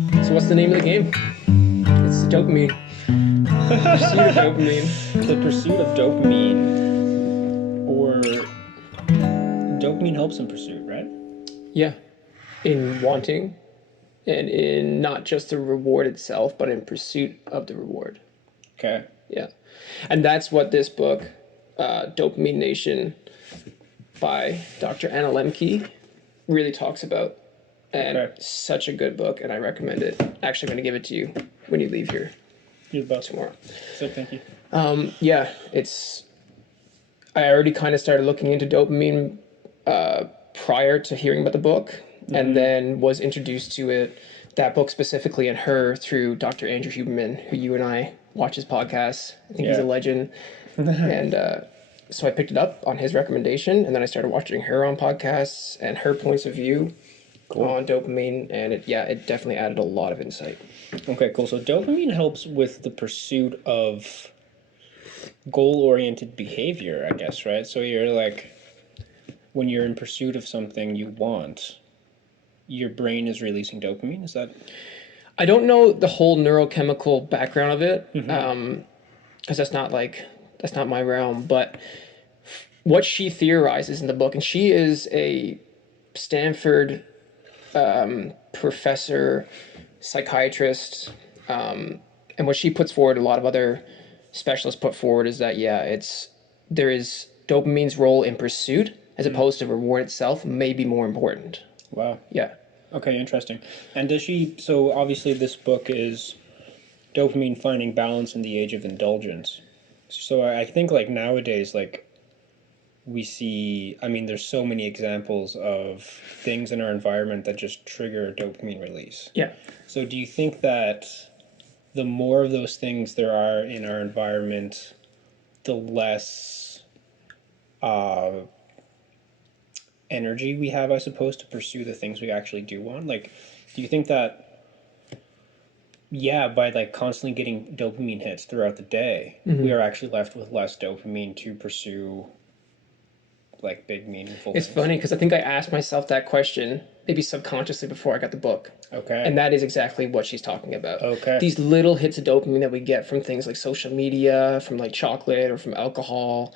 So what's the name of the game? It's dopamine. Pursuit of dopamine. The pursuit of dopamine, or dopamine helps in pursuit, right? Yeah. In wanting and in not just the reward itself, but in pursuit of the reward. Okay. Yeah. And that's what this book, Dopamine Nation by Dr. Anna Lembke, really talks about. And Okay. such a good book, and I recommend it. Actually, I'm going to give it to you when you leave here You're the best. tomorrow. So thank you. Yeah, it's. I already kind of started looking into dopamine prior to hearing about the book, and then was introduced to it, that book specifically, and her through Dr. Andrew Huberman, who you and I watch his podcasts. I think he's a Yeah. legend. And so I picked it up on his recommendation, and then I started watching her on podcasts and her points of view on dopamine, and it definitely added a lot of insight. Okay, cool. So dopamine helps with the pursuit of goal-oriented behavior, I guess, right? So you're like, when you're in pursuit of something you want, your brain is releasing dopamine. Is that? I don't know the whole neurochemical background of it, because that's not my realm. But what she theorizes in the book, and she is a Stanford professor, psychiatrist, and what she puts forward, a lot of other specialists put forward, is that there is dopamine's role in pursuit as opposed to reward itself may be more important. Wow. Yeah. Okay, interesting. And does she? So obviously, this book is dopamine finding balance in the age of indulgence. So I think like nowadays, like we see, I mean, there's so many examples of things in our environment that just trigger dopamine release. Yeah. So do you think that the more of those things there are in our environment, the less uh, energy we have, I suppose, to pursue the things we actually do want? Like, do you think that, yeah, by like constantly getting dopamine hits throughout the day, we are actually left with less dopamine to pursue like big meaningful It's things? funny because I think I asked myself that question maybe subconsciously before I got the book. Okay. And that is exactly what she's talking about. Okay. These little hits of dopamine that we get from things like social media, from like chocolate or from alcohol,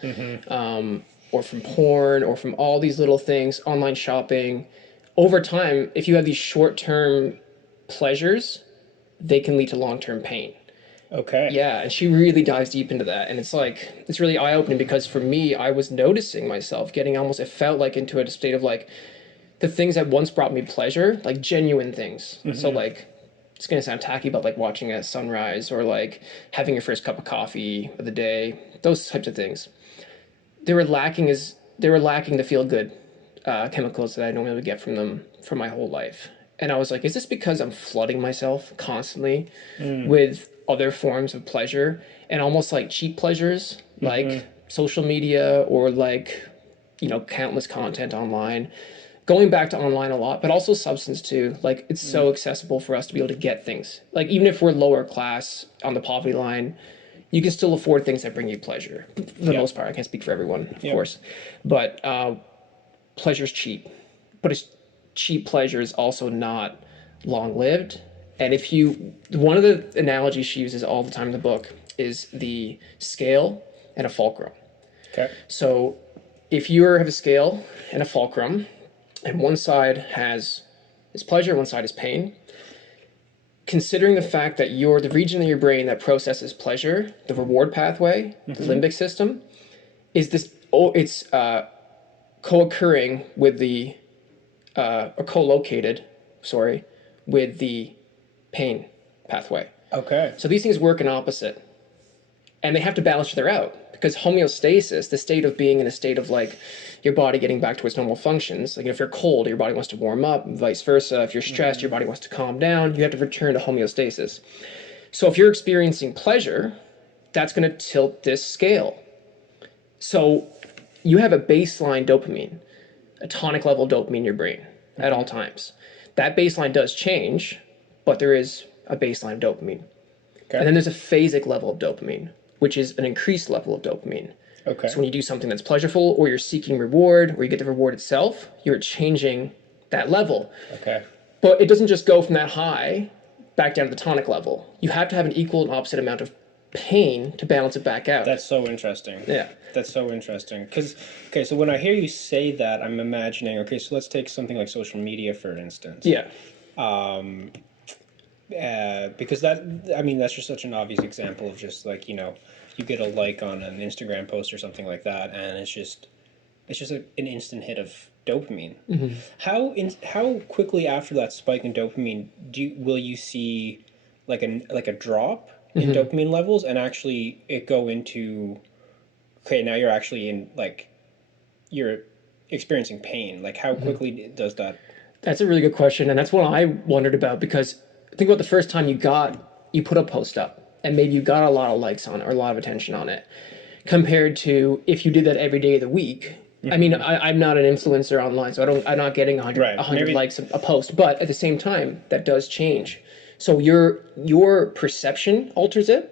or from porn or from all these little things, online shopping. Over time, if you have these short term pleasures, they can lead to long term pain. Okay. Yeah, and she really dives deep into that. And it's really eye opening because for me, I was noticing myself getting almost, it felt like into a state of like the things that once brought me pleasure, like genuine things. So, like, it's going to sound tacky, but like watching a sunrise or like having your first cup of coffee of the day, those types of things. They were lacking the feel good chemicals that I normally would get from them for my whole life. And I was like, is this because I'm flooding myself constantly with other forms of pleasure and almost like cheap pleasures, like social media or like, countless content online? Going back to online a lot, but also substance too. Like it's so accessible for us to be able to get things. Like even if we're lower class on the poverty line, you can still afford things that bring you pleasure. For the most part, I can't speak for everyone, of course, but pleasure's cheap. But it's cheap pleasure is also not long lived. And one of the analogies she uses all the time in the book is the scale and a fulcrum. Okay. So if you have a scale and a fulcrum, and one side is pleasure, one side is pain, considering the fact that the region of your brain that processes pleasure, the reward pathway, the limbic system, it's co-occurring with or co-located, sorry, with the pain pathway. Okay. So these things work in opposite, and they have to balance each other out because homeostasis, the state of being in a state of like your body getting back to its normal functions, like if you're cold, your body wants to warm up, and vice versa. If you're stressed, your body wants to calm down. You have to return to homeostasis. So if you're experiencing pleasure, that's going to tilt this scale. So you have a baseline dopamine, a tonic level dopamine in your brain at all times. That baseline does change, but there is a baseline dopamine. Okay. And then there's a phasic level of dopamine, which is an increased level of dopamine. Okay. So when you do something that's pleasurable or you're seeking reward or you get the reward itself, you're changing that level. Okay. But it doesn't just go from that high back down to the tonic level. You have to have an equal and opposite amount of pain to balance it back out. That's so interesting. Yeah. That's so interesting. Because, okay, so when I hear you say that, I'm imagining, okay, so let's take something like social media, for instance. Yeah. Because that, I mean, that's just such an obvious example of just like, you get a like on an Instagram post or something like that, and it's just an instant hit of dopamine. How quickly after that spike in dopamine will you see like a drop in dopamine levels, and actually it go into, okay, now you're actually in, like, you're experiencing pain. Like, how quickly does that? That's a really good question, and that's what I wondered about, because think about the first time you put a post up and maybe you got a lot of likes on it or a lot of attention on it, compared to if you did that every day of the week. I mean, I'm not an influencer online, so I'm not getting 100, Right. 100 Maybe. likes a post, but at the same time, that does change. So your perception alters it,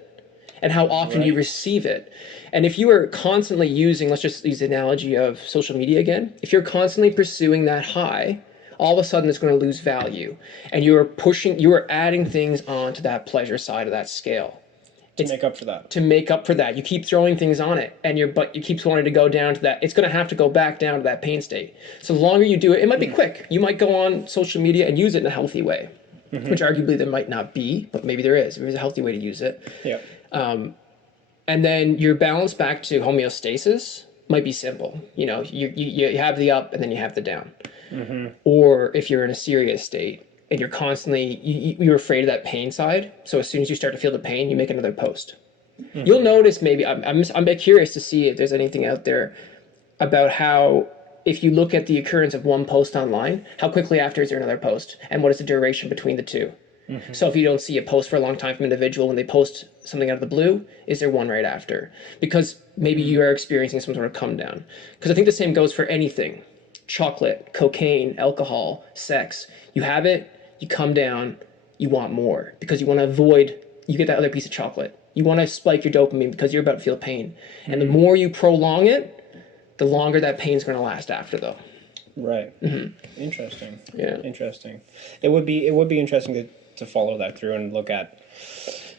and how often you Right. receive it. And if you are constantly using, let's just use the analogy of social media again, if you're constantly pursuing that high, all of a sudden it's going to lose value. And you are adding things onto that pleasure side of that scale. To make up for that. To make up for that, you keep throwing things on it, and you keep wanting to go down to that. It's going to have to go back down to that pain state. So the longer you do it, it might be quick. You might go on social media and use it in a healthy way, which arguably there might not be, but maybe there is. There's a healthy way to use it. Yeah. And then your balance back to homeostasis might be simple. You have the up and then you have the down. Or if you're in a serious state and you're constantly you're afraid of that pain side, so as soon as you start to feel the pain, you make another post. You'll notice, maybe I'm curious to see if there's anything out there about how, if you look at the occurrence of one post online, how quickly after is there another post, and what is the duration between the two. So if you don't see a post for a long time from an individual, when they post something out of the blue, is there one right after? Because maybe you are experiencing some sort of come down. Because I think the same goes for anything. Chocolate, cocaine, alcohol, sex. You have it, you come down, you want more. Because you want to avoid, you get that other piece of chocolate. You want to spike your dopamine because you're about to feel pain. And the more you prolong it, the longer that pain's going to last after, though. Right. Interesting. Yeah. Interesting. It would be interesting to follow that through and look at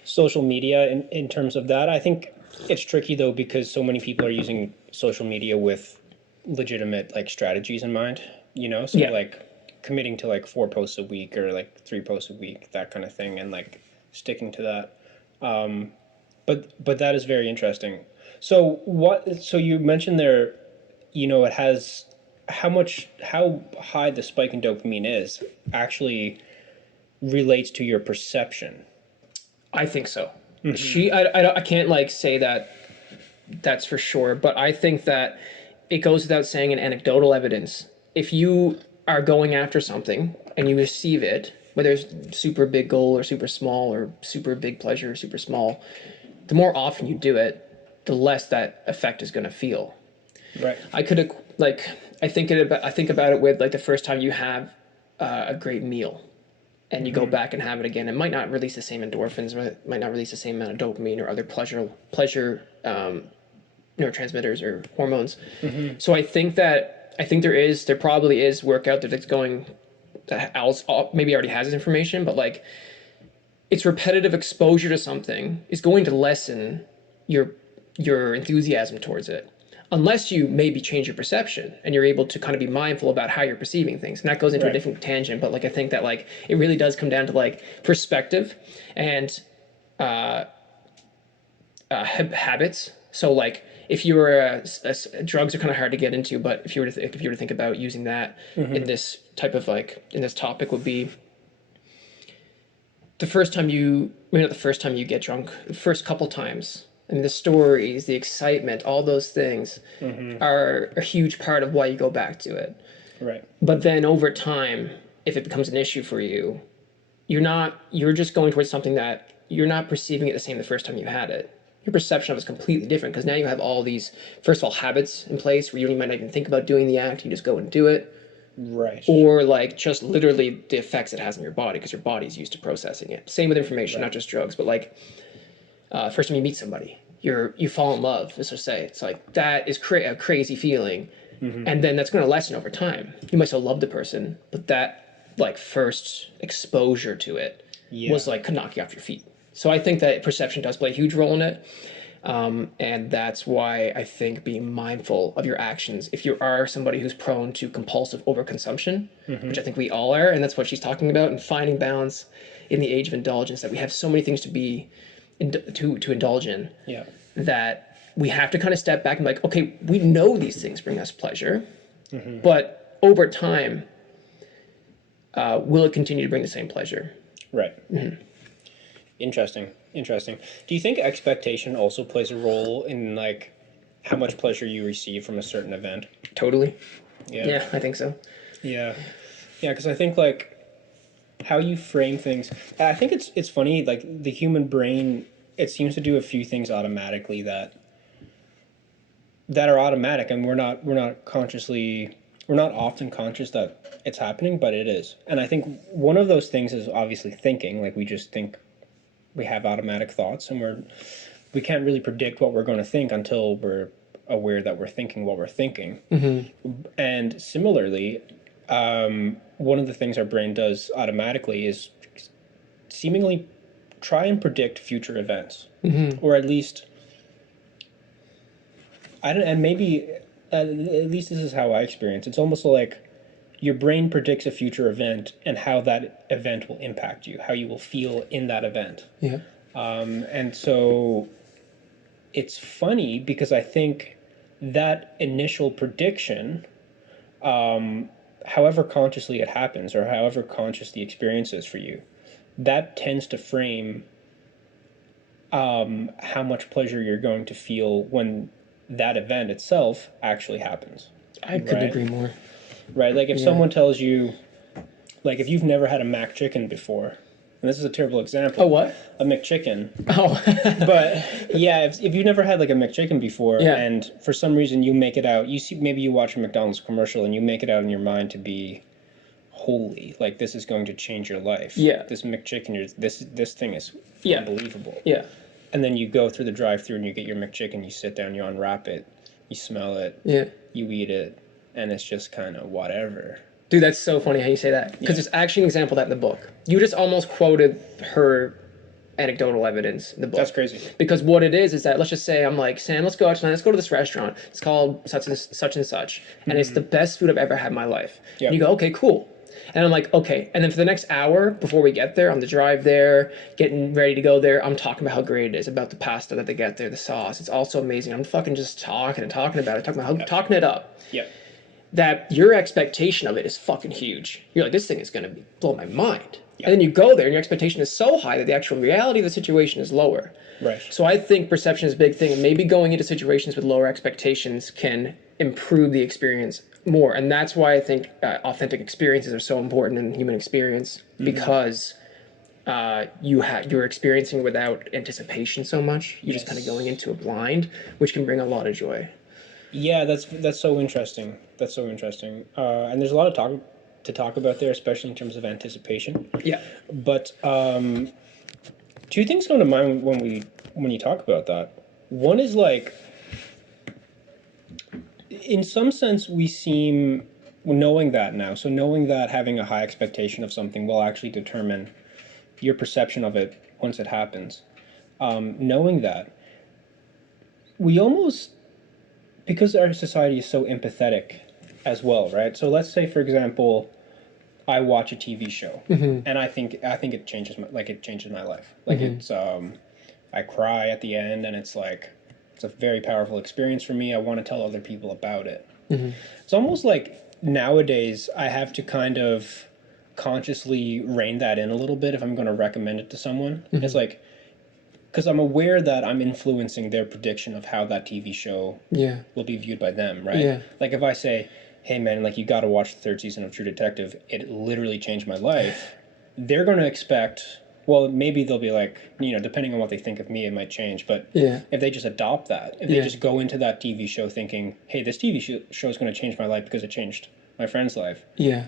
social media in terms of that. I think it's tricky though, because so many people are using social media with legitimate, like, strategies in mind. So Yeah. like committing to like 4 posts a week or like 3 posts a week, that kind of thing, and like sticking to that. But that is very interesting. So what? So you mentioned there, it has how high the spike in dopamine is actually relates to your perception. I think so. I can't like say that that's for sure, but I think that it goes without saying in anecdotal evidence. If you are going after something and you receive it, whether it's super big goal or super small or super big pleasure or super small, the more often you do it, the less that effect is going to feel. Right. I could like I think about it with like the first time you have a great meal, and you go back and have it again. It might not release the same endorphins, it might not release the same amount of dopamine or other pleasure neurotransmitters or hormones. So I think there probably is work out there that's going, that maybe already has this information, but like, it's repetitive exposure to something is going to lessen your enthusiasm towards it, unless you maybe change your perception and you're able to kind of be mindful about how you're perceiving things. And that goes into a Right. different tangent, but like, I think that like it really does come down to like perspective and habits. So like, if you were drugs are kind of hard to get into, but if you were to think about using that in this type of like, in this topic, would be the first time maybe not the first time you get drunk, the first couple times. I mean, the stories, the excitement, all those things are a huge part of why you go back to it. Right. But then over time, if it becomes an issue for you, you're just going towards something that you're not perceiving it the same the first time you had it. Your perception of it is completely different, because now you have all these, first of all, habits in place where you might not even think about doing the act, you just go and do it. Right. Or like just literally the effects it has on your body, because your body's used to processing it. Same with information, not just drugs, but like first time you meet somebody, you fall in love, let's just say. It's like, that is a crazy feeling. And then that's going to lessen over time. You might still love the person, but that like first exposure to it was Yeah. like could knock you off your feet. So I think that perception does play a huge role in it. And that's why I think being mindful of your actions, if you are somebody who's prone to compulsive overconsumption, which I think we all are, and that's what she's talking about, and finding balance in the age of indulgence, that we have so many things to be to indulge in, Yeah. that we have to kind of step back and be like, okay, we know these things bring us pleasure, but over time, will it continue to bring the same pleasure? Right. Interesting. Interesting. Do you think expectation also plays a role in like how much pleasure you receive from a certain event? Totally. Yeah. Yeah, I think so. Yeah. Yeah, because I think like how you frame things. I think it's funny. Like the human brain, it seems to do a few things automatically that are automatic, and we're not often conscious that it's happening, but it is. And I think one of those things is obviously thinking. Like we just think, we have automatic thoughts, and we can't really predict what we're going to think until we're aware that we're thinking what we're thinking. And similarly, one of the things our brain does automatically is seemingly try and predict future events, or at least I don't. And maybe at least this is how I experience. It's almost like your brain predicts a future event and how that event will impact you, how you will feel in that event. Yeah. And so it's funny because I think that initial prediction, however consciously it happens or however conscious the experience is for you, that tends to frame how much pleasure you're going to feel when that event itself actually happens. I couldn't Right? agree more. Right? Like if Yeah. someone tells you, like if you've never had a mac chicken before, and this is a terrible example. Oh, what? A McChicken. Oh. But yeah, if you've never had like a McChicken before, Yeah. and for some reason you make it out, you see, maybe you watch a McDonald's commercial and you make it out in your mind to be holy, like this is going to change your life. Yeah. This McChicken, this thing is Yeah. unbelievable. Yeah. And then you go through the drive-through and you get your McChicken, you sit down, you unwrap it, you smell it, Yeah. you eat it, and it's just kind of whatever. Dude, that's so funny how you say that. Because Yeah. there's actually an example of that in the book. You just almost quoted her anecdotal evidence in the book. That's crazy. Because what it is that, let's just say I'm like, Sam, let's go out tonight. Let's go to this restaurant. It's called such and such. And it's the best food I've ever had in my life. Yep. And you go, okay, cool. And I'm like, okay. And then for the next hour before we get there, on the drive there, getting ready to go there, I'm talking about how great it is, about the pasta that they get there, the sauce. It's all so amazing. I'm fucking just talking and talking about it, talking it up. Yep. That your expectation of it is fucking huge. You're like, this thing is going to blow my mind. Yeah. And then you go there and your expectation is so high that the actual reality of the situation is lower. Right. So I think perception is a big thing, and maybe going into situations with lower expectations can improve the experience more. And that's why I think authentic experiences are so important in human experience, because you're experiencing without anticipation so much. You're just kind of going into a blind, which can bring a lot of joy. Yeah, that's so interesting. That's so interesting. And there's a lot of to talk about there, especially in terms of anticipation. Yeah. But two things come to mind when you talk about that. One is like, in some sense, we seem knowing that now. So knowing that having a high expectation of something will actually determine your perception of it once it happens. Knowing that, we almost, because our society is so empathetic as well, right? So let's say, for example, I watch a TV show, and I think it changes my life. Like it's I cry at the end, and it's like it's a very powerful experience for me. I want to tell other people about it. It's almost like nowadays I have to kind of consciously rein that in a little bit if I'm going to recommend it to someone. It's like, because I'm aware that I'm influencing their prediction of how that TV show will be viewed by them, right? Yeah. Like if I say, hey man, like you got to watch the third season of True Detective, it literally changed my life, they're going to expect, well, maybe they'll be like, depending on what they think of me, it might change. But if they just adopt that, if they just go into that TV show thinking, hey, this TV show is going to change my life because it changed my friend's life. Yeah.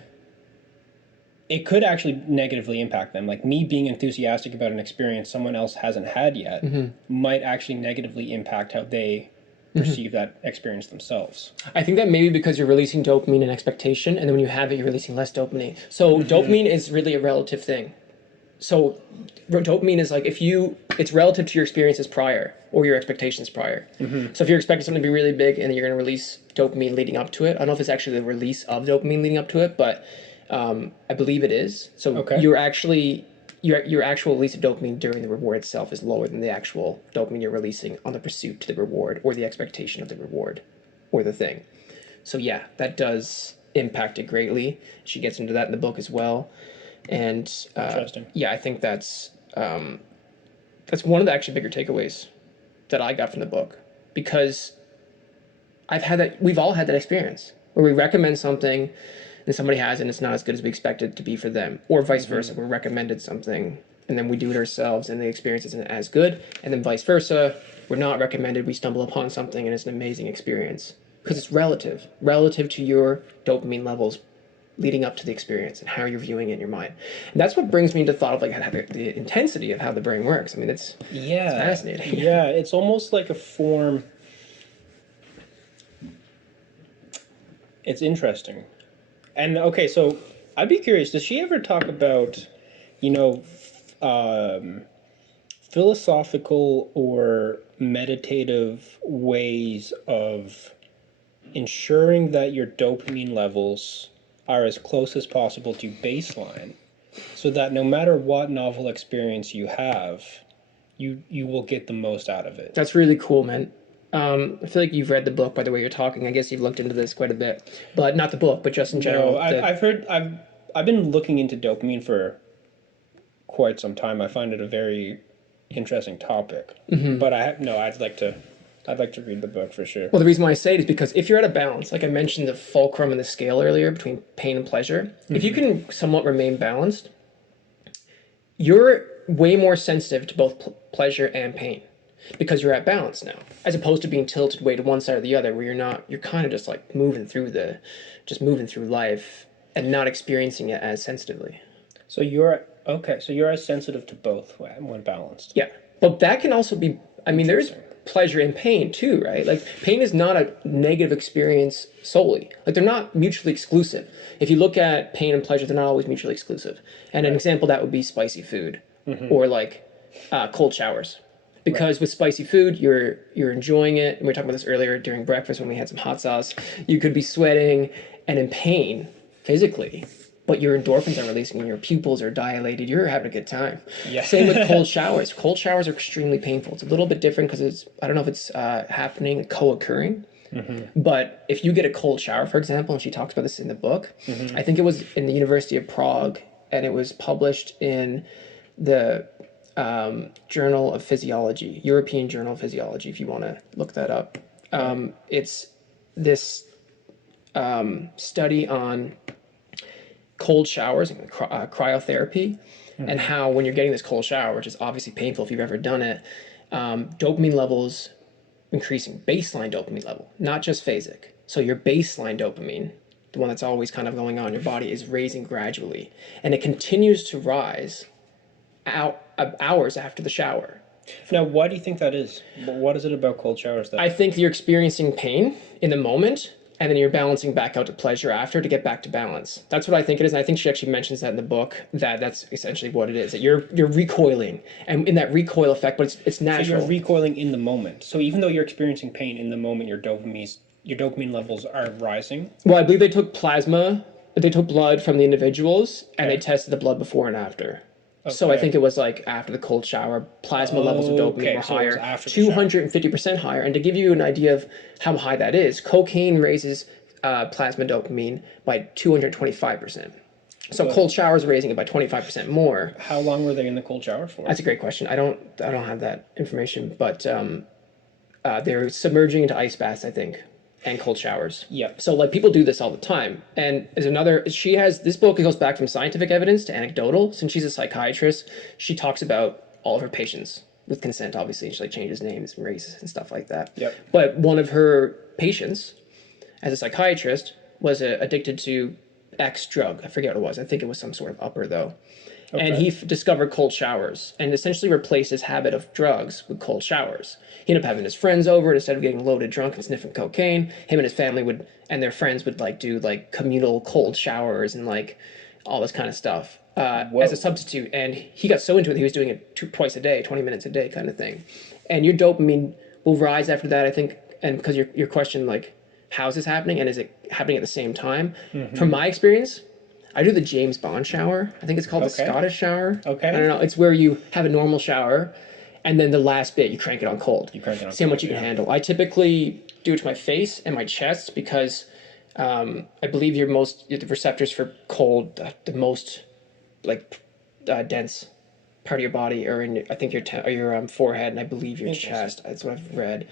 It could actually negatively impact them. Like me being enthusiastic about an experience someone else hasn't had yet might actually negatively impact how they perceive that experience themselves. I think that maybe because you're releasing dopamine and expectation, and then when you have it, you're releasing less dopamine. So dopamine is really a relative thing. so dopamine is like it's relative to your experiences prior or your expectations prior. So if you're expecting something to be really big and then you're going to release dopamine leading up to it, I don't know if it's actually the release of dopamine leading up to it, but I believe it is. So Okay. you're actually your actual release of dopamine during the reward itself is lower than the actual dopamine you're releasing on the pursuit to the reward or the expectation of the reward or the thing. So yeah, that does impact it greatly. She gets into that in the book as well, and Interesting. yeah, I think that's one of the actually bigger takeaways that I got from the book, because we've all had that experience where we recommend something and somebody has it and it's not as good as we expect it to be for them, or vice versa. We recommended something and then we do it ourselves and the experience isn't as good, and then vice versa. We're not recommended, we stumble upon something and it's an amazing experience because it's relative to your dopamine levels leading up to the experience and how you're viewing it in your mind. And that's what brings me to the thought of like the intensity of how the brain works. I mean, it's fascinating. Yeah, it's almost like a form. It's interesting. And okay, so I'd be curious, does she ever talk about, you know, philosophical or meditative ways of ensuring that your dopamine levels are as close as possible to baseline, so that no matter what novel experience you have, you will get the most out of it? That's really cool, man. I feel like you've read the book by the way you're talking. I guess you've looked into this quite a bit, but not the book, but just in No, general. I've been looking into dopamine for quite some time. I find it a very interesting topic. But no, I'd like to read the book for sure. Well, the reason why I say it is because if you're at a balance, like I mentioned the fulcrum and the scale earlier between pain and pleasure, if you can somewhat remain balanced, you're way more sensitive to both pleasure and pain because you're at balance now, as opposed to being tilted way to one side or the other, where you're kind of just like just moving through life and not experiencing it as sensitively. So you're okay. So you're as sensitive to both when balanced. Yeah, but that can also be. I mean, there's Interesting. pleasure in pain too, right? Like pain is not a negative experience solely. Like they're not mutually exclusive. If you look at pain and pleasure, they're not always mutually exclusive. And an example that would be spicy food, or like cold showers. Because with spicy food, you're enjoying it. And we were talking about this earlier during breakfast when we had some hot sauce. You could be sweating and in pain physically, but your endorphins are releasing and your pupils are dilated. You're having a good time. Yeah. Same with cold showers. Cold showers are extremely painful. It's a little bit different because I don't know if it's happening, co-occurring. But if you get a cold shower, for example, and she talks about this in the book, I think it was in the University of Prague, and it was published in the Journal of Physiology, European Journal of Physiology, if you want to look that up. It's this study on cold showers and cryotherapy, and how when you're getting this cold shower, which is obviously painful if you've ever done it, dopamine levels increasing, baseline dopamine level, not just phasic. So your baseline dopamine, the one that's always kind of going on in your body, is raising gradually, and it continues to rise hours after the shower. Now, why do you think that is? What is it about cold showers that? I think you're experiencing pain in the moment, and then you're balancing back out to pleasure after to get back to balance. That's what I think it is, and I think she actually mentions that in the book, that that's essentially what it is. That you're recoiling, and in that recoil effect, but it's So natural. you're recoiling in the moment. So even though you're experiencing pain in the moment, your dopamine levels are rising. Well, I believe they took plasma, they took blood from the individuals, and they Okay. tested the blood before and after. So I think it was like after the cold shower, plasma levels of dopamine were so it was higher, after the shower. 250% higher. And to give you an idea of how high that is, cocaine raises plasma dopamine by 225%. So cold showers raising it by 25% more. How long were they in the cold shower for? That's a great question. I don't have that information, but they're submerging into ice baths, I think, and cold showers. Yep. So like people do this all the time. And there's another, she has, this book goes back from scientific evidence to anecdotal. Since she's a psychiatrist, she talks about all of her patients with consent, obviously. She like changes names and races and stuff like that. Yep. But one of her patients, as a psychiatrist, was addicted to X drug. I forget what it was. I think it was some sort of upper though. And he discovered cold showers and essentially replaced his habit of drugs with cold showers. He ended up having his friends over, and instead of getting loaded drunk and sniffing cocaine, him and his family would, and their friends would like do like communal cold showers and like all this kind of stuff Whoa. as a substitute. And he got so into it, he was doing it twice a day, 20 minutes a day kind of thing. And your dopamine will rise after that, I think. And because your question, like, how's this happening? And is it happening at the same time? From my experience, I do the James Bond shower. I think it's called the Scottish shower. Okay. I don't know. It's where you have a normal shower, and then the last bit you crank it on cold. You crank it on See how much cold, you can yeah. handle. I typically do it to my face and my chest because I believe the receptors for cold, the most like dense part of your body are in, I think, your forehead, and I believe your chest. That's what I've read.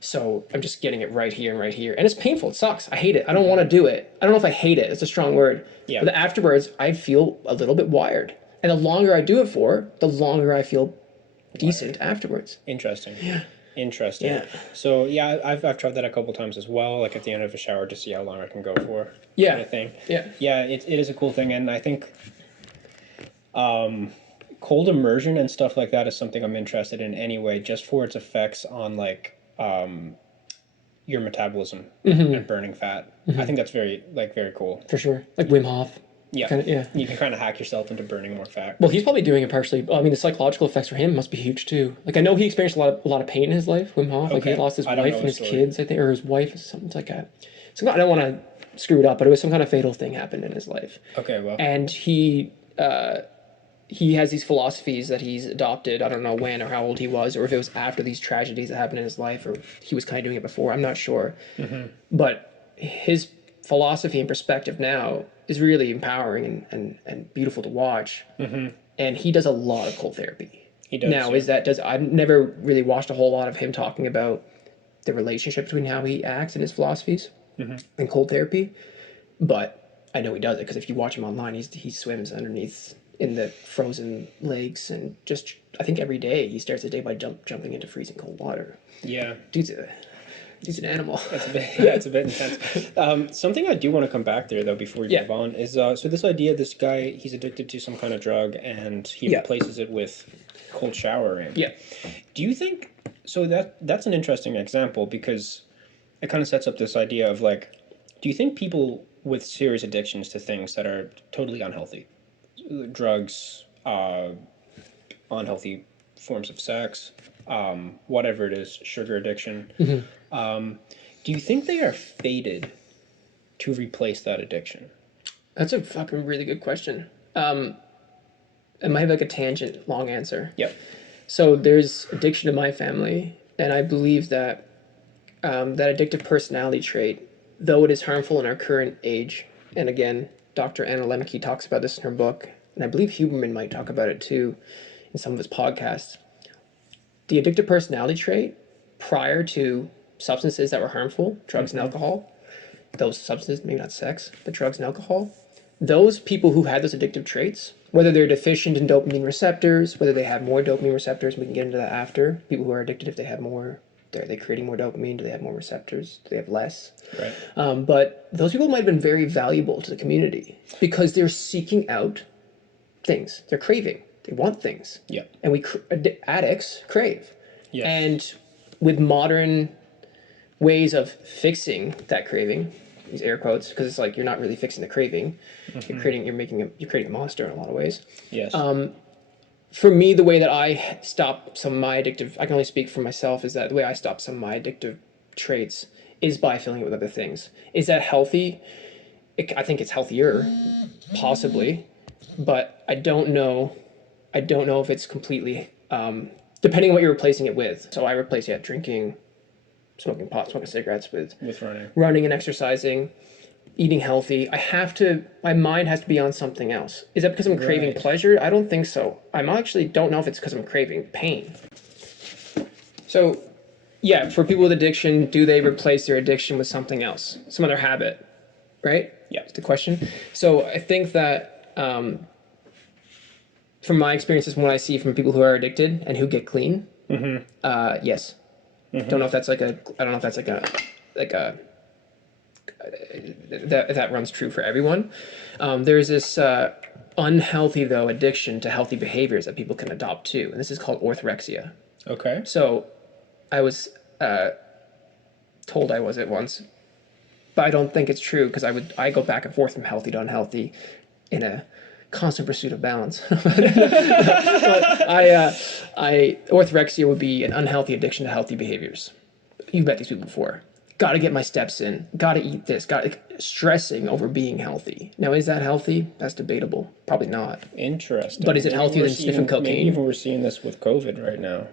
So I'm just getting it right here and right here. And it's painful. It sucks. I hate it. I don't want to do it. I don't know if I hate it. It's a strong word. Yeah. But afterwards, I feel a little bit wired. And the longer I do it for, the longer I feel decent afterwards. Interesting. Yeah. Interesting. Yeah. So yeah, I've tried that a couple times as well, like at the end of a shower to see how long I can go for. Yeah. Kind of thing. Yeah. Yeah, it is a cool thing, and I think cold immersion and stuff like that is something I'm interested in anyway, just for its effects on like your metabolism and burning fat. I think that's very cool. For sure. Like Wim Hof. Yeah. Kinda, yeah. You can kind of hack yourself into burning more fat. Well, he's probably doing it partially. I mean, the psychological effects for him must be huge too. Like, I know he experienced a lot of pain in his life, Wim Hof. Like, he Okay. lost his I don't wife know and the his story. kids, I think, or his wife, something like that. So I don't want to screw it up, but it was some kind of fatal thing happened in his life. Okay, well. And he has these philosophies that he's adopted. I don't know when or how old he was, or if it was after these tragedies that happened in his life, or he was kind of doing it before. I'm not sure. But his philosophy and perspective now is really empowering and beautiful to watch. And he does a lot of cold therapy. He does. Now, yeah. I've never really watched a whole lot of him talking about the relationship between how he acts and his philosophies and cold therapy, but I know he does it because if you watch him online, he swims underneath in the frozen lakes, and just I think every day he starts the day by jumping into freezing cold water. Yeah. Dude's an animal. It's a bit intense. Something I do want to come back there though before we move on is so this idea, this guy, he's addicted to some kind of drug and he replaces it with cold showering. Yeah. Do you think so? That's an interesting example because it kind of sets up this idea of like, do you think people with serious addictions to things that are totally unhealthy, drugs, unhealthy forms of sex, whatever it is, sugar addiction, do you think they are fated to replace that addiction? That's a fucking really good question. It might have like a tangent, long answer. Yep. So there's addiction in my family, and I believe that that addictive personality trait, though it is harmful in our current age, and again, Dr. Anna Lembke talks about this in her book, and I believe Huberman might talk about it too in some of his podcasts. The addictive personality trait, prior to substances that were harmful, drugs and alcohol, those substances, maybe not sex, but drugs and alcohol, those people who had those addictive traits, whether they're deficient in dopamine receptors, whether they have more dopamine receptors, we can get into that after. People who are addicted, if they have more, are they creating more dopamine? Do they have more receptors? Do they have less? Right. But those people might have been very valuable to the community because they're seeking out things. They're craving. They want things. Yeah. And addicts crave. Yes. And with modern ways of fixing that craving, these air quotes, because it's like you're not really fixing the craving. You're creating a monster in a lot of ways. Yes. For me, the way that I stop some of my addictive, I can only speak for myself, is that the way I stop some of my addictive traits is by filling it with other things. Is that healthy? I think it's healthier, possibly, but I don't know if it's completely, depending on what you're replacing it with. So I replace drinking, smoking pot, smoking cigarettes with running and exercising, eating healthy. My mind has to be on something else. Is that because I'm craving pleasure? I don't think so. I actually don't know if it's because I'm craving pain. So, yeah, for people with addiction, do they replace their addiction with something else? Some other habit, right? Yeah. That's the question. So I think that from my experiences, what I see from people who are addicted and who get clean, yes. Don't know if that's that runs true for everyone. There's this unhealthy, though, addiction to healthy behaviors that people can adopt too, and this is called orthorexia. Okay. So I was told I was it once, but I don't think it's true because I go back and forth from healthy to unhealthy. in a constant pursuit of balance. I orthorexia would be an unhealthy addiction to healthy behaviors. You've met these people before. Got to get my steps in. Got to eat this. Got to stressing over being healthy. Now, is that healthy? That's debatable. Probably not. Interesting. But is it healthier than sniffing cocaine? Maybe even we're seeing this with COVID right now.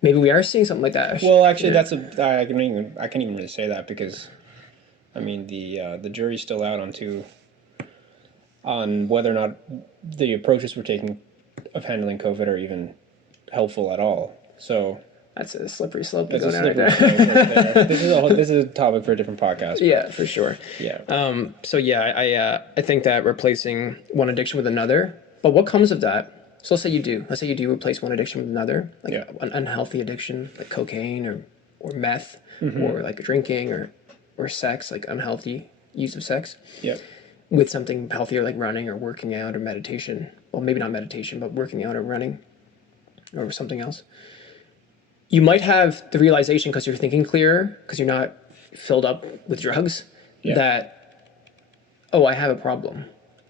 Maybe we are seeing something like that. Well, actually, I can't even really say that because, I mean, the jury's still out on whether or not the approaches we're taking of handling COVID are even helpful at all. So that's a slippery slope. That's a slippery slope right there. This is a topic for a different podcast. Yeah, for sure. Yeah. So yeah, I think that replacing one addiction with another. But what comes of that? So let's say you do. Let's say you do replace one addiction with another, like an unhealthy addiction, like cocaine or meth, or like drinking or sex, like unhealthy use of sex. Yeah. With something healthier like running or working out or meditation. Well, maybe not meditation, but working out or running or something else. You might have the realization because you're thinking clearer, because you're not filled up with drugs, that, oh, I have a problem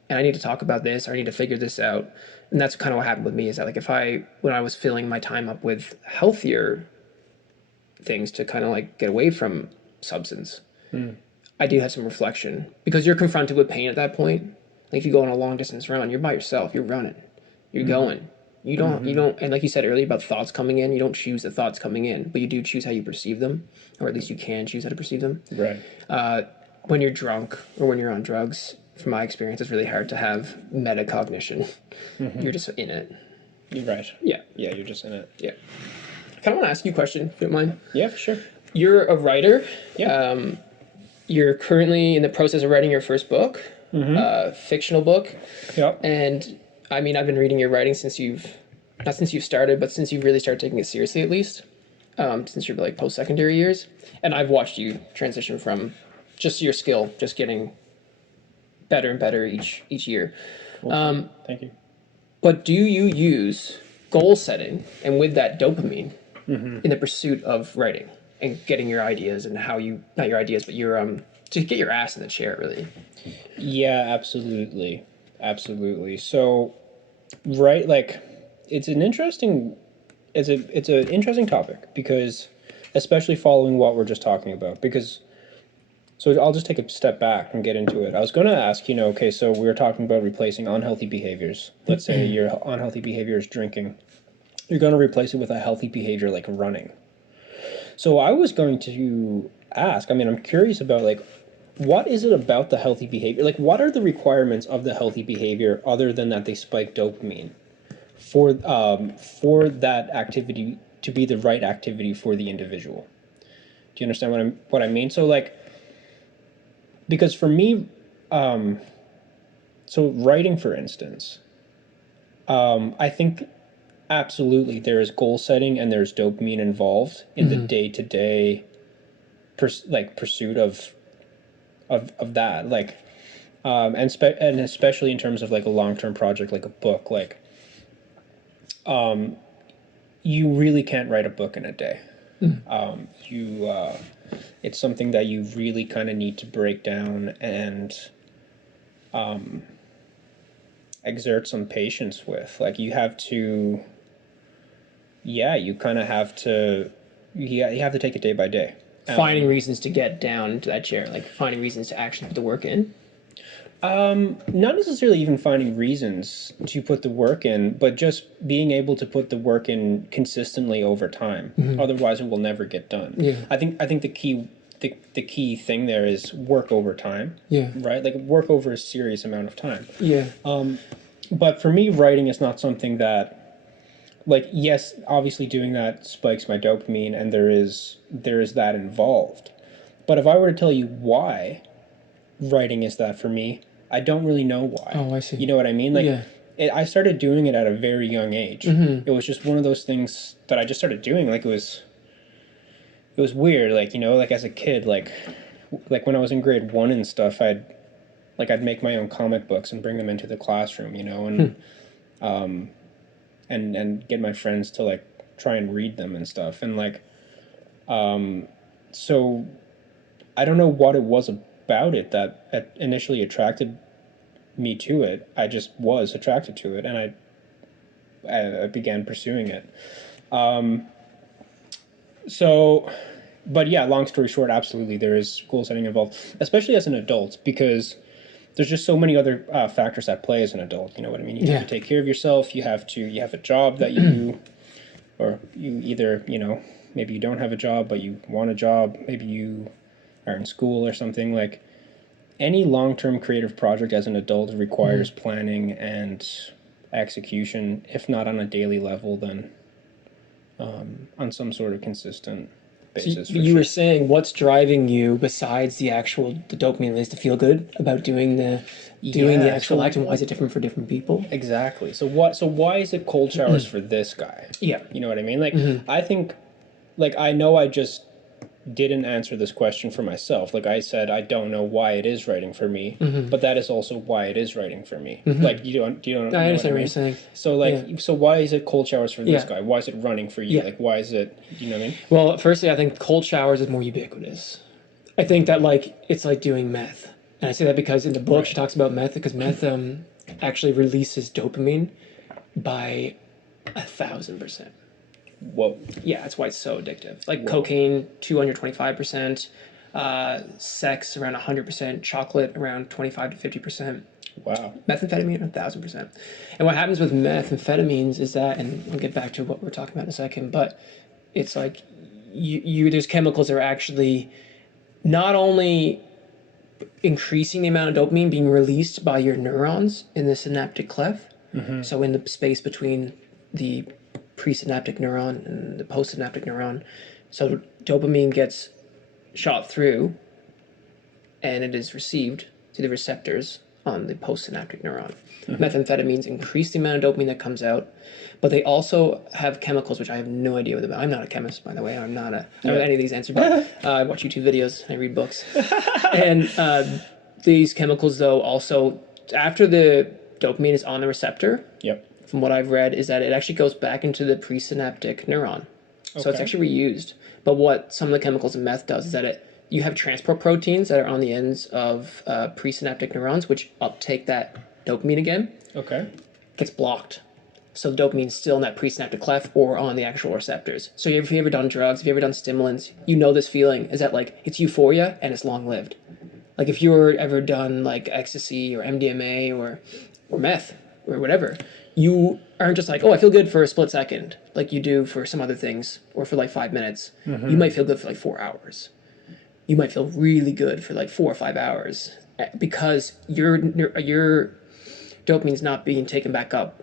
and I need to talk about this or I need to figure this out. And that's kind of what happened with me, is that like when I was filling my time up with healthier things to kind of like get away from substance, I do have some reflection, because you're confronted with pain at that point. Like if you go on a long distance run, you're by yourself, you're running, you're going. You don't, and like you said earlier about thoughts coming in, you don't choose the thoughts coming in, but you do choose how you perceive them, or at least you can choose how to perceive them. Right. When you're drunk or when you're on drugs, from my experience, it's really hard to have metacognition. You're just in it. You're right. Yeah. Yeah, you're just in it. Yeah. I kind of want to ask you a question, if you don't mind. Yeah, for sure. You're a writer. Yeah. You're currently in the process of writing your first book, fictional book. Yeah. And I mean, I've been reading your writing not since you've started, but since you really started taking it seriously, at least, since your like post-secondary years. And I've watched you transition from just your skill, just getting better and better each year. Well, thank you. But do you use goal setting and with that dopamine in the pursuit of writing and getting your ideas and how you, not your ideas, but your, to get your ass in the chair, really? Yeah, absolutely. Absolutely. So, right, like, it's an interesting topic, because especially following what we're just talking about, because so I'll just take a step back and get into it. I was going to ask, okay, so we were talking about replacing unhealthy behaviors. Let's say your unhealthy behavior is drinking. You're going to replace it with a healthy behavior like running. So I was going to ask, I mean, I'm curious about, like, what is it about the healthy behavior? Like, what are the requirements of the healthy behavior other than that they spike dopamine for that activity to be the right activity for the individual? Do you understand what I mean? So, like, because for me, so writing, for instance, I think absolutely there is goal setting and there's dopamine involved in the day-to-day pursuit of that, like, and especially in terms of like a long-term project like a book, like, you really can't write a book in a day. It's something that you really kind of need to break down and exert some patience with. Like, you have to, you kind of have to, you have to take it day by day. Finding reasons to get down into that chair, like finding reasons to actually put the work in. Not necessarily even finding reasons to put the work in, but just being able to put the work in consistently over time. Otherwise, it will never get done. Yeah. I think the key thing there is work over time. Yeah. Right? Like, work over a serious amount of time. Yeah. But for me, writing is not something that, like, yes, obviously doing that spikes my dopamine, and there is that involved. But if I were to tell you why writing is that for me, I don't really know why. Oh, I see. You know what I mean? Like, yeah. I started doing it at a very young age. It was just one of those things that I just started doing. Like, it was weird. Like, like as a kid, like when I was in grade 1 and stuff, I'd make my own comic books and bring them into the classroom, and get my friends to like try and read them and stuff. And like, so I don't know what it was about it that initially attracted me to it. I just was attracted to it, and I began pursuing it. So, but yeah, long story short, absolutely, there is goal setting involved, especially as an adult, because there's just so many other factors at play as an adult. You know what I mean? You have to take care of yourself. You have a job that you do, or you either, maybe you don't have a job, but you want a job. Maybe you are in school or something. Like, any long-term creative project as an adult requires planning and execution, if not on a daily level, then on some sort of consistent basis. So you were saying, what's driving you besides the dopamine release to feel good about doing the actual act, and why is it different for different people? Exactly. So why is it cold showers for this guy? Yeah. You know what I mean? Like, I think, like, I know I just didn't answer this question for myself. Like I said, I don't know why it is writing for me, but that is also why it is writing for me. Like, you don't I understand what you're saying. So like, so why is it cold showers for this guy? Why is it running for you? Like, why is it, you know what I mean? Well, firstly, I think cold showers is more ubiquitous. I think that, like, it's like doing meth. And I say that because in the book she talks about meth, because meth actually releases dopamine by 1,000%. Whoa. Yeah, that's why it's so addictive. Like cocaine, 225%, sex around 100%, chocolate around 25 to 50%. Wow. Methamphetamine 1,000%. And what happens with methamphetamines is that, and I'll get back to what we're talking about in a second, but it's like there's chemicals that are actually not only increasing the amount of dopamine being released by your neurons in the synaptic cleft, so in the space between the presynaptic neuron and the postsynaptic neuron. So dopamine gets shot through and it is received through the receptors on the postsynaptic neuron. Methamphetamines increase the amount of dopamine that comes out, but they also have chemicals, which I have no idea what about. I'm not a chemist, by the way. I don't know any of these answers, but I watch YouTube videos, I read books. And these chemicals, though, also, after the dopamine is on the receptor, from what I've read, is that it actually goes back into the presynaptic neuron. So it's actually reused. But what some of the chemicals in meth does is that you have transport proteins that are on the ends of presynaptic neurons, which uptake that dopamine again. Gets blocked. So the dopamine's still in that presynaptic cleft or on the actual receptors. So if you've ever done drugs, if you've ever done stimulants, you know this feeling is that, like, it's euphoria and it's long-lived. Like, if you're ever done, like, ecstasy or MDMA or meth or whatever, you aren't just like, oh, I feel good for a split second, like you do for some other things, or for like 5 minutes. You might feel good for like 4 hours. You might feel really good for like 4 or 5 hours because your dopamine's not being taken back up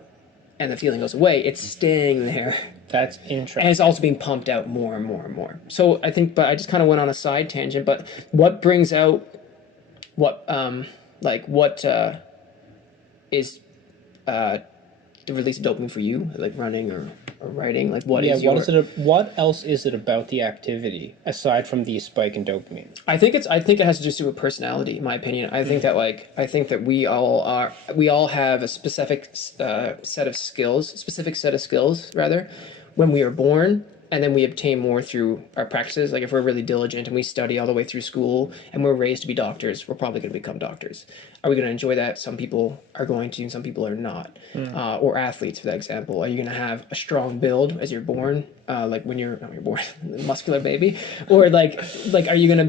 and the feeling goes away. It's staying there. That's interesting. And it's also being pumped out more and more and more. So I think, but I just kind of went on a side tangent, but what brings out is the release of dopamine for you, like running or writing? Like, what else is it about the activity aside from the spike in dopamine? I think it has to just do with personality, in my opinion. I think that we all have a specific set of skills rather, when we are born, and then we obtain more through our practices. Like, if we're really diligent and we study all the way through school and we're raised to be doctors, we're probably going to become doctors. Are we going to enjoy that? Some people are going to, and some people are not. Or athletes, for that example. Are you going to have a strong build as you're born, like when you're born, muscular baby, or like are you going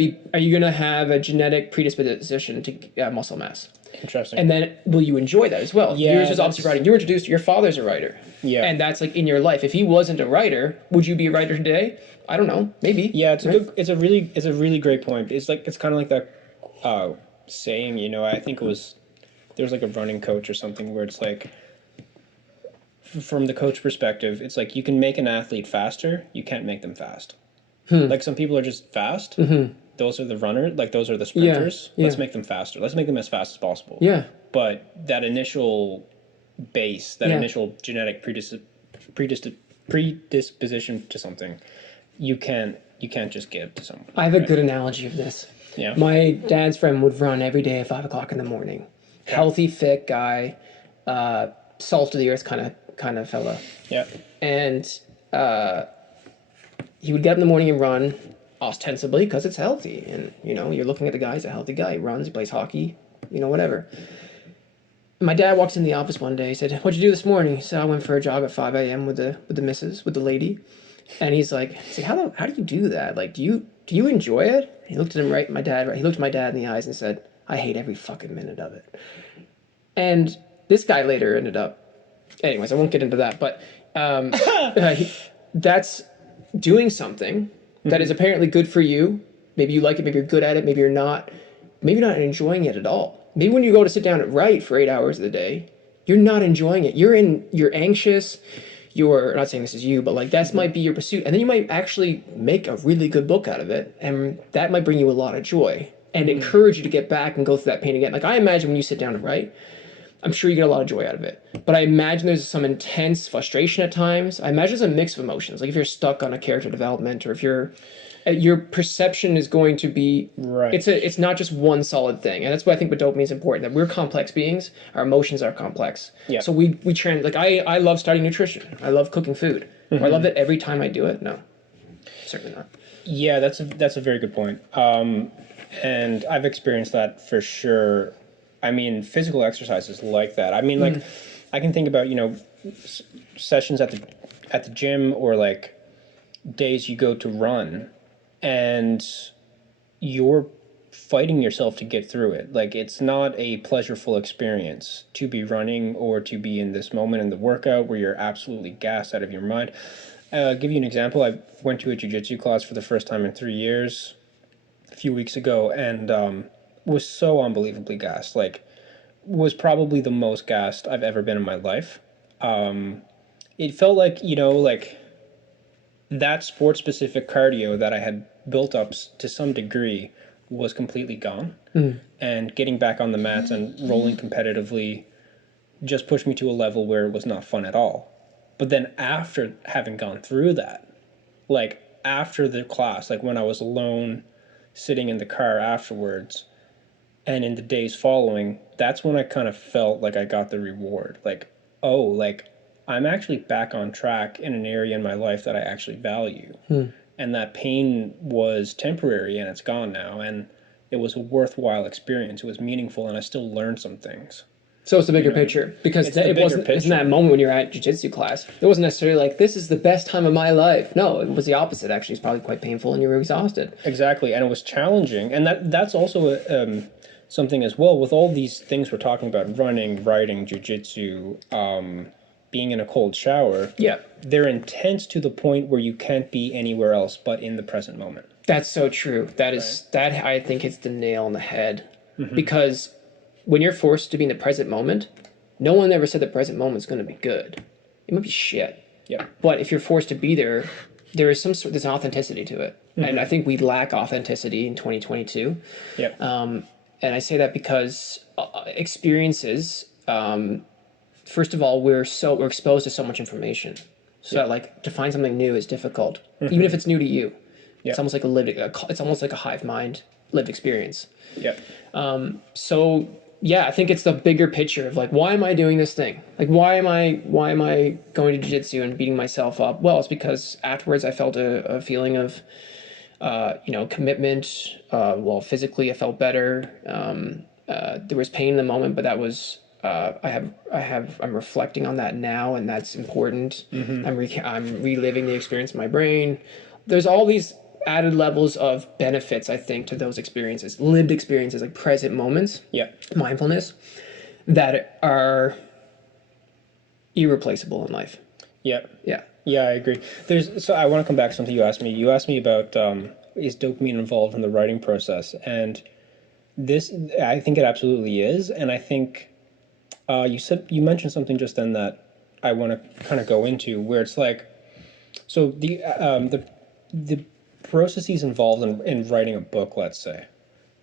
to have a genetic predisposition to muscle mass? Interesting. And then will you enjoy that as well? Yeah, yours is obviously writing. You were introduced. Your father's a writer. Yeah. And that's like in your life. If he wasn't a writer, would you be a writer today? I don't know. Maybe. Yeah, it's a really great point. It's kind of like that saying, you know, I think there's like a running coach or something where it's like, from the coach perspective, it's like you can make an athlete faster, you can't make them fast. Like, some people are just fast. Those are the runners, like those are the sprinters. Let's make them faster. Let's make them as fast as possible. Yeah. But that initial base, that initial genetic predisposition to something, you can't just give to someone. I have a good analogy of this. Yeah. My dad's friend would run every day at 5 o'clock in the morning. Okay. Healthy, fit guy, salt of the earth kind of fella. Yeah. And he would get up in the morning and run, ostensibly because it's healthy. And, you know, you're looking at the guy, he's a healthy guy. He runs, he plays hockey, you know, whatever. My dad walks in the office one day. He said, "What'd you do this morning?" So I went for a jog at 5 a.m. with the missus, with the lady. And he's like, how do you do that? Like, do you enjoy it? He looked at him right, my dad, right? He looked at my dad in the eyes and said, "I hate every fucking minute of it." And this guy later ended up, anyways, I won't get into that, but that's doing something that is apparently good for you. Maybe you like it, maybe you're good at it, maybe you're not enjoying it at all. Maybe when you go to sit down and write for 8 hours of the day, you're not enjoying it. You're anxious, you're not saying this is you, but like that's might be your pursuit. And then you might actually make a really good book out of it. And that might bring you a lot of joy and encourage you to get back and go through that pain again. Like I imagine when you sit down to write, I'm sure you get a lot of joy out of it. But I imagine there's some intense frustration at times. I imagine there's a mix of emotions. Like if you're stuck on a character development or if your perception is going to be Right. It's not just one solid thing. And that's why I think with dopamine is important, that we're complex beings. Our emotions are complex. Yeah. So we trend like I love studying nutrition. I love cooking food. Do I love it every time I do it? No. Certainly not. Yeah, that's a very good point. And I've experienced that for sure. I mean, physical exercise is like that. I mean, like, I can think about sessions at the gym or like days you go to run, and you're fighting yourself to get through it. Like, it's not a pleasurable experience to be running or to be in this moment in the workout where you're absolutely gassed out of your mind. I'll give you an example. I went to a jiu-jitsu class for the first time in 3 years a few weeks ago, and was so unbelievably gassed. Like, was probably the most gassed I've ever been in my life. It felt like, like that sport specific cardio that I had built up to some degree was completely gone. And getting back on the mats and rolling competitively just pushed me to a level where it was not fun at all. But then after having gone through that, like after the class, like when I was alone sitting in the car afterwards and in the days following, that's when I kind of felt like I got the reward. Like, oh, like I'm actually back on track in an area in my life that I actually value. And that pain was temporary and it's gone now. And it was a worthwhile experience. It was meaningful and I still learned some things. So it's the bigger picture, because it wasn't in that moment when you're at jiu-jitsu class. It wasn't necessarily like, this is the best time of my life. No, it was the opposite. Actually, it's probably quite painful and you were exhausted. Exactly, and it was challenging, and that's also something as well with all these things we're talking about: running, writing, jiu-jitsu, being in a cold shower. Yeah, they're intense to the point where you can't be anywhere else but in the present moment. that's so true. That I think hits the nail on the head, because when you're forced to be in the present moment, no one ever said the present moment's going to be good. It might be shit. Yeah. But if you're forced to be there, there's an authenticity to it. And I think we lack authenticity in 2022. Yep. And I say that because experiences, first of all, we're exposed to so much information. So that, like, to find something new is difficult, even if it's new to you. It's almost like it's almost like a hive mind lived experience. Yep. So yeah, I think it's the bigger picture of like, why am I doing this thing? Like, why am I going to jiu-jitsu and beating myself up? Well, it's because afterwards I felt a feeling of, commitment. Well, physically I felt better. There was pain in the moment, but that was, I'm reflecting on that now, and that's important. I'm reliving the experience in my brain. There's all these added levels of benefits, I think, to those experiences, lived experiences, like present moments, mindfulness, that are irreplaceable in life. Yeah, I agree. So I want to come back to something you asked me. You asked me about is dopamine involved in the writing process, and this, I think it absolutely is. And I think you mentioned something just then that I want to kind of go into, where it's like, so the processes involved in writing a book, let's say,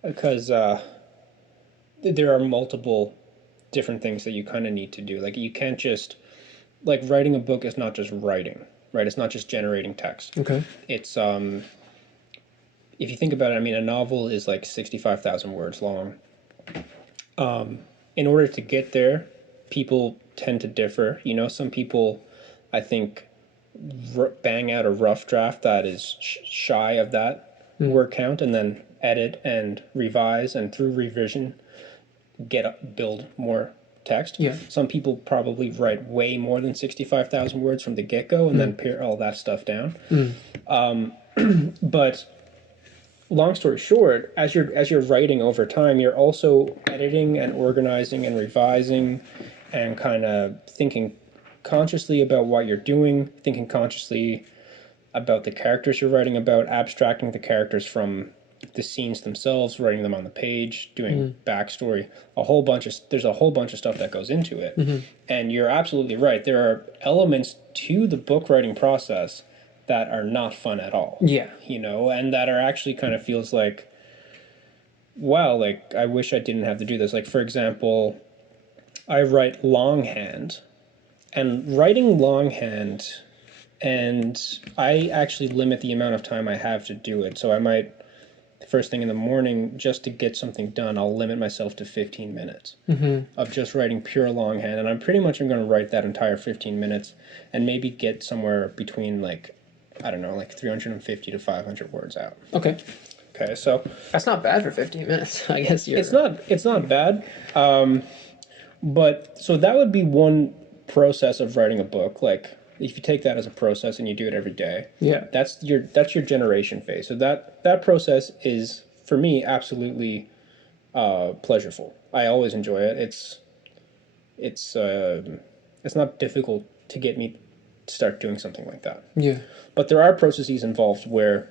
because there are multiple different things that you kind of need to do. Like, you can't just, like, writing a book is not just writing, right? It's not just generating text. Okay. It's if you think about it, I mean, a novel is like 65,000 words long. In order to get there, people tend to differ. Some people, I think, bang out a rough draft that is shy of that word count, and then edit and revise, and through revision build more text. Yeah. Some people probably write way more than 65,000 words from the get-go and then pare all that stuff down. But long story short, as you're writing over time, you're also editing and organizing and revising and kind of thinking consciously about what you're doing, thinking consciously about the characters you're writing about, abstracting the characters from the scenes themselves, writing them on the page, doing backstory, there's a whole bunch of stuff that goes into it. And you're absolutely right. There are elements to the book writing process that are not fun at all. Yeah. And that are actually kind of feels like, wow, like I wish I didn't have to do this. Like, for example, I write longhand, and writing longhand, and I actually limit the amount of time I have to do it. So I might, first thing in the morning, just to get something done, I'll limit myself to 15 minutes of just writing pure longhand. And I'm pretty much going to write that entire 15 minutes and maybe get somewhere between like 350 to 500 words out. Okay. Okay, so That's not bad for 15 minutes, I guess. it's not bad. But so that would be one process of writing a book. Like, if you take that as a process and you do it every day, Yeah. that's your generation phase. So that process is, for me, absolutely pleasurable. I always enjoy it. It's not difficult to get me to start doing something like that. Yeah. But there are processes involved where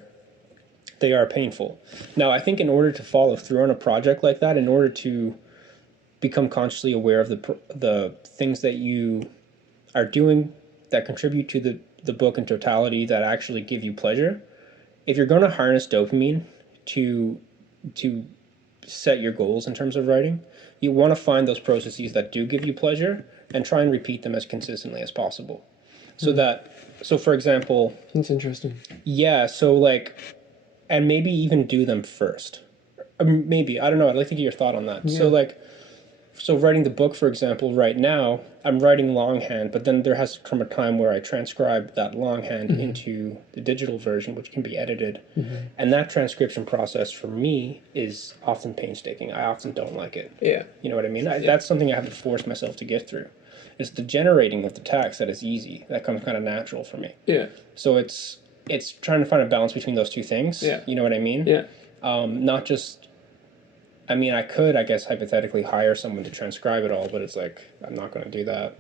they are painful. Now, I think in order to follow through on a project like that, in order to become consciously aware of the things that you are doing that contribute to the book in totality, that actually give you pleasure, if you're going to harness dopamine to set your goals in terms of writing, you want to find those processes that do give you pleasure and try and repeat them as consistently as possible. So for example, That's interesting. yeah, so like, and maybe even do them first. Maybe, I don't know, I'd like to get your thought on that. Yeah. So writing the book, for example, right now, I'm writing longhand, but then there has to come a time where I transcribe that longhand into the digital version, which can be edited. And that transcription process for me is often painstaking. I often don't like it. Yeah. You know what I mean? That's something I have to force myself to get through. It's the generating of the text that is easy. That comes kind of natural for me. Yeah. So it's trying to find a balance between those two things. Yeah. You know what I mean? Yeah. Not just, I mean, I could, I guess, hypothetically hire someone to transcribe it all, but it's like, I'm not going to do that.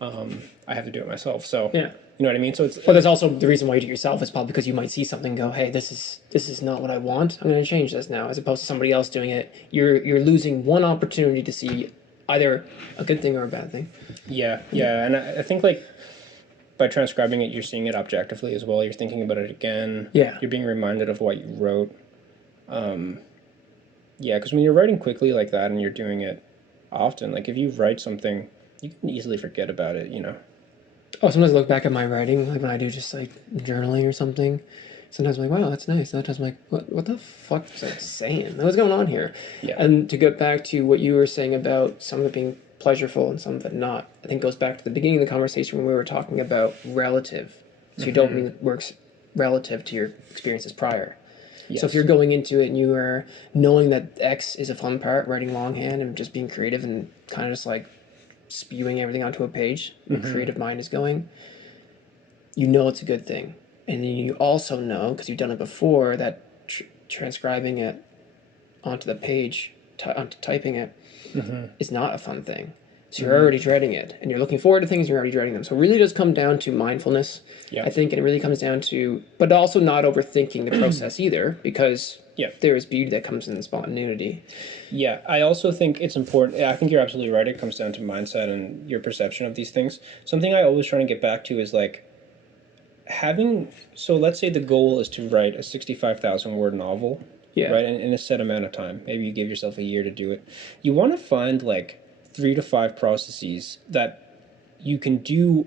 I have to do it myself. So, Yeah. you know what I mean? So it's, But there's also the reason why you do it yourself is probably because you might see something and go, hey, this is not what I want. I'm going to change this now, as opposed to somebody else doing it. You're losing one opportunity to see either a good thing or a bad thing. yeah. And I think, like, by transcribing it, you're seeing it objectively as well. You're thinking about it again. Yeah. You're being reminded of what you wrote. Yeah, because when you're writing quickly like that and you're doing it often, like if you write something, you can easily forget about it, you know? Oh, sometimes I look back at my writing, like when I do just like journaling or something. Sometimes I'm like, wow, that's nice. Sometimes I'm like, what the fuck was I saying? What's going on here? Yeah. And to get back to what you were saying about some of it being pleasurable and some of it not, I think goes back to the beginning of the conversation when we were talking about relative. So your dopamine works relative to your experiences prior. Yes. So if you're going into it and you are knowing that X is a fun part, writing longhand and just being creative and kind of just like spewing everything onto a page, your creative mind is going, you know it's a good thing. And then you also know, because you've done it before, that transcribing it onto the page, onto typing it, is not a fun thing. So you're already dreading it, and you're looking forward to things, you're already dreading them. So it really does come down to mindfulness, I think, and it really comes down to, but also not overthinking the process either, because there is beauty that comes in spontaneity. Yeah, I also think it's important. I think you're absolutely right. It comes down to mindset and your perception of these things. Something I always try to get back to is like so let's say the goal is to write a 65,000 word novel, right, in a set amount of time. Maybe you give yourself a year to do it. You want to find like 3 to 5 processes that you can do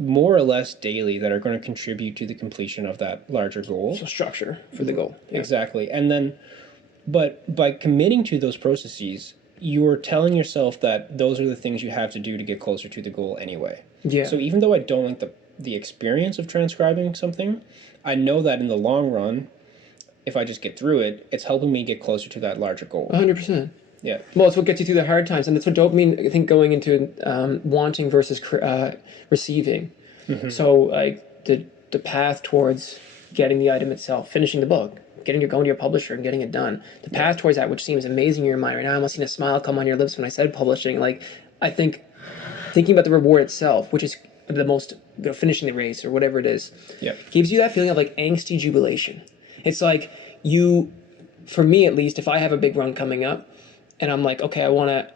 more or less daily that are going to contribute to the completion of that larger goal. So structure for the goal. Yeah. Exactly. And then, but by committing to those processes, you're telling yourself that those are the things you have to do to get closer to the goal anyway. Yeah. So even though I don't like the experience of transcribing something, I know that in the long run, if I just get through it, it's helping me get closer to that larger goal. 100%. Yeah. Well, it's what gets you through the hard times, and that's what dopamine. I think going into wanting versus receiving. So like the path towards getting the item itself, finishing the book, going to your publisher and getting it done. The path towards that, which seems amazing in your mind right now. I almost seen a smile come on your lips when I said publishing. Like, I think thinking about the reward itself, which is the most, finishing the race or whatever it is, gives you that feeling of like angsty jubilation. It's like you, for me at least, if I have a big run coming up and I'm like, okay,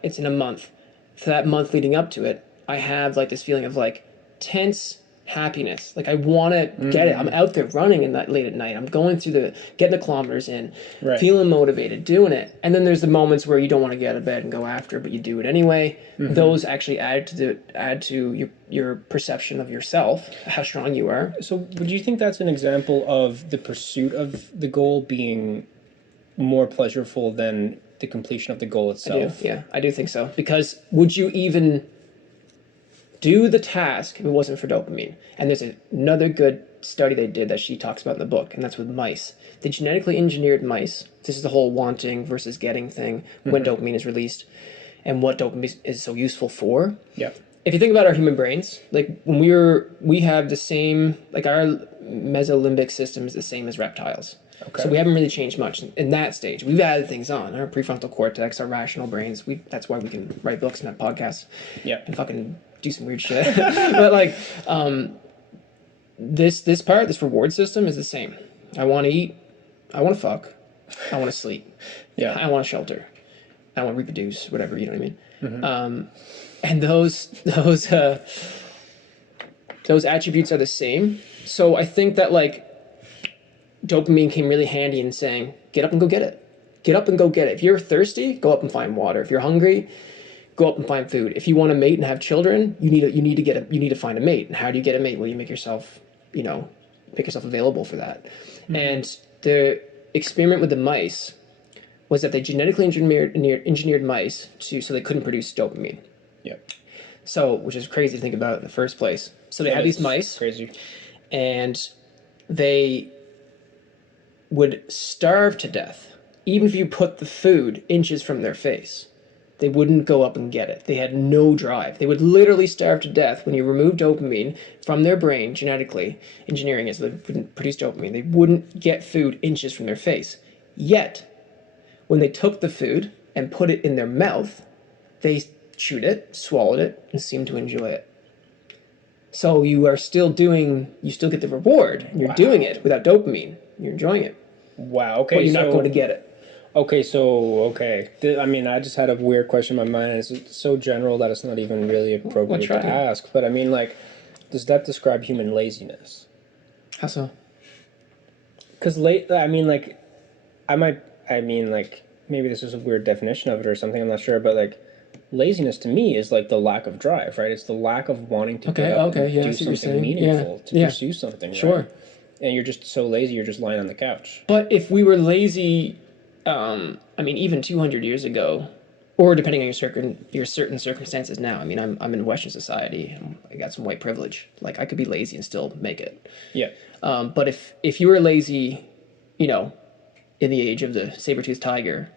it's in a month. For that month leading up to it, I have like this feeling of like tense happiness. Like I want to get it. I'm out there running in that late at night. I'm going through getting the kilometers in, feeling motivated, doing it. And then there's the moments where you don't want to get out of bed and go after, but you do it anyway. Those actually add to your perception of yourself, how strong you are. So would you think that's an example of the pursuit of the goal being more pleasurable than the completion of the goal itself? I do think so. Because would you even do the task if it wasn't for dopamine? And there's another good study they did that she talks about in the book, and that's with mice. They genetically engineered mice. This is the whole wanting versus getting thing when dopamine is released and what dopamine is so useful for. Yeah. If you think about our human brains, like when we have the same, like our mesolimbic system is the same as reptiles. Okay. So we haven't really changed much in that stage. We've added things on our prefrontal cortex, our rational brains. That's why we can write books and have podcasts. Yeah. And fucking do some weird shit. But like, this reward system is the same. I want to eat. I want to fuck. I want to sleep. Yeah. I want to shelter. I want to reproduce. Whatever, you know what I mean. And those attributes are the same. So I think that like dopamine came really handy in saying, get up and go get it. Get up and go get it. If you're thirsty, go up and find water. If you're hungry, go up and find food. If you want to mate and have children, you need to find a mate. And how do you get a mate? Well, you make yourself available for that. And the experiment with the mice was that they genetically engineered mice so they couldn't produce dopamine. Yeah. So, which is crazy to think about in the first place. So they had these mice. Crazy. And they would starve to death, even if you put the food inches from their face. They wouldn't go up and get it. They had no drive. They would literally starve to death when you remove dopamine from their brain, genetically engineering it so they wouldn't produce dopamine. They wouldn't get food inches from their face. Yet, when they took the food and put it in their mouth, they chewed it, swallowed it, and seemed to enjoy it. So you still get the reward, and you're doing it without dopamine. You're enjoying it. Wow, okay. But you're not going to get it. Okay. I mean, I just had a weird question in my mind, and it's so general that it's not even really appropriate to ask. But I mean, like, does that describe human laziness? How so? Because maybe this is a weird definition of it or something, I'm not sure, but like, laziness to me is like the lack of drive, right? It's the lack of wanting to get up and do something meaningful, to pursue something, right? Sure. And you're just so lazy, you're just lying on the couch. But if we were lazy, even 200 years ago, or depending on your certain circumstances now. I mean, I'm in Western society. I got some white privilege. Like, I could be lazy and still make it. Yeah. But if you were lazy, in the age of the saber-toothed tiger,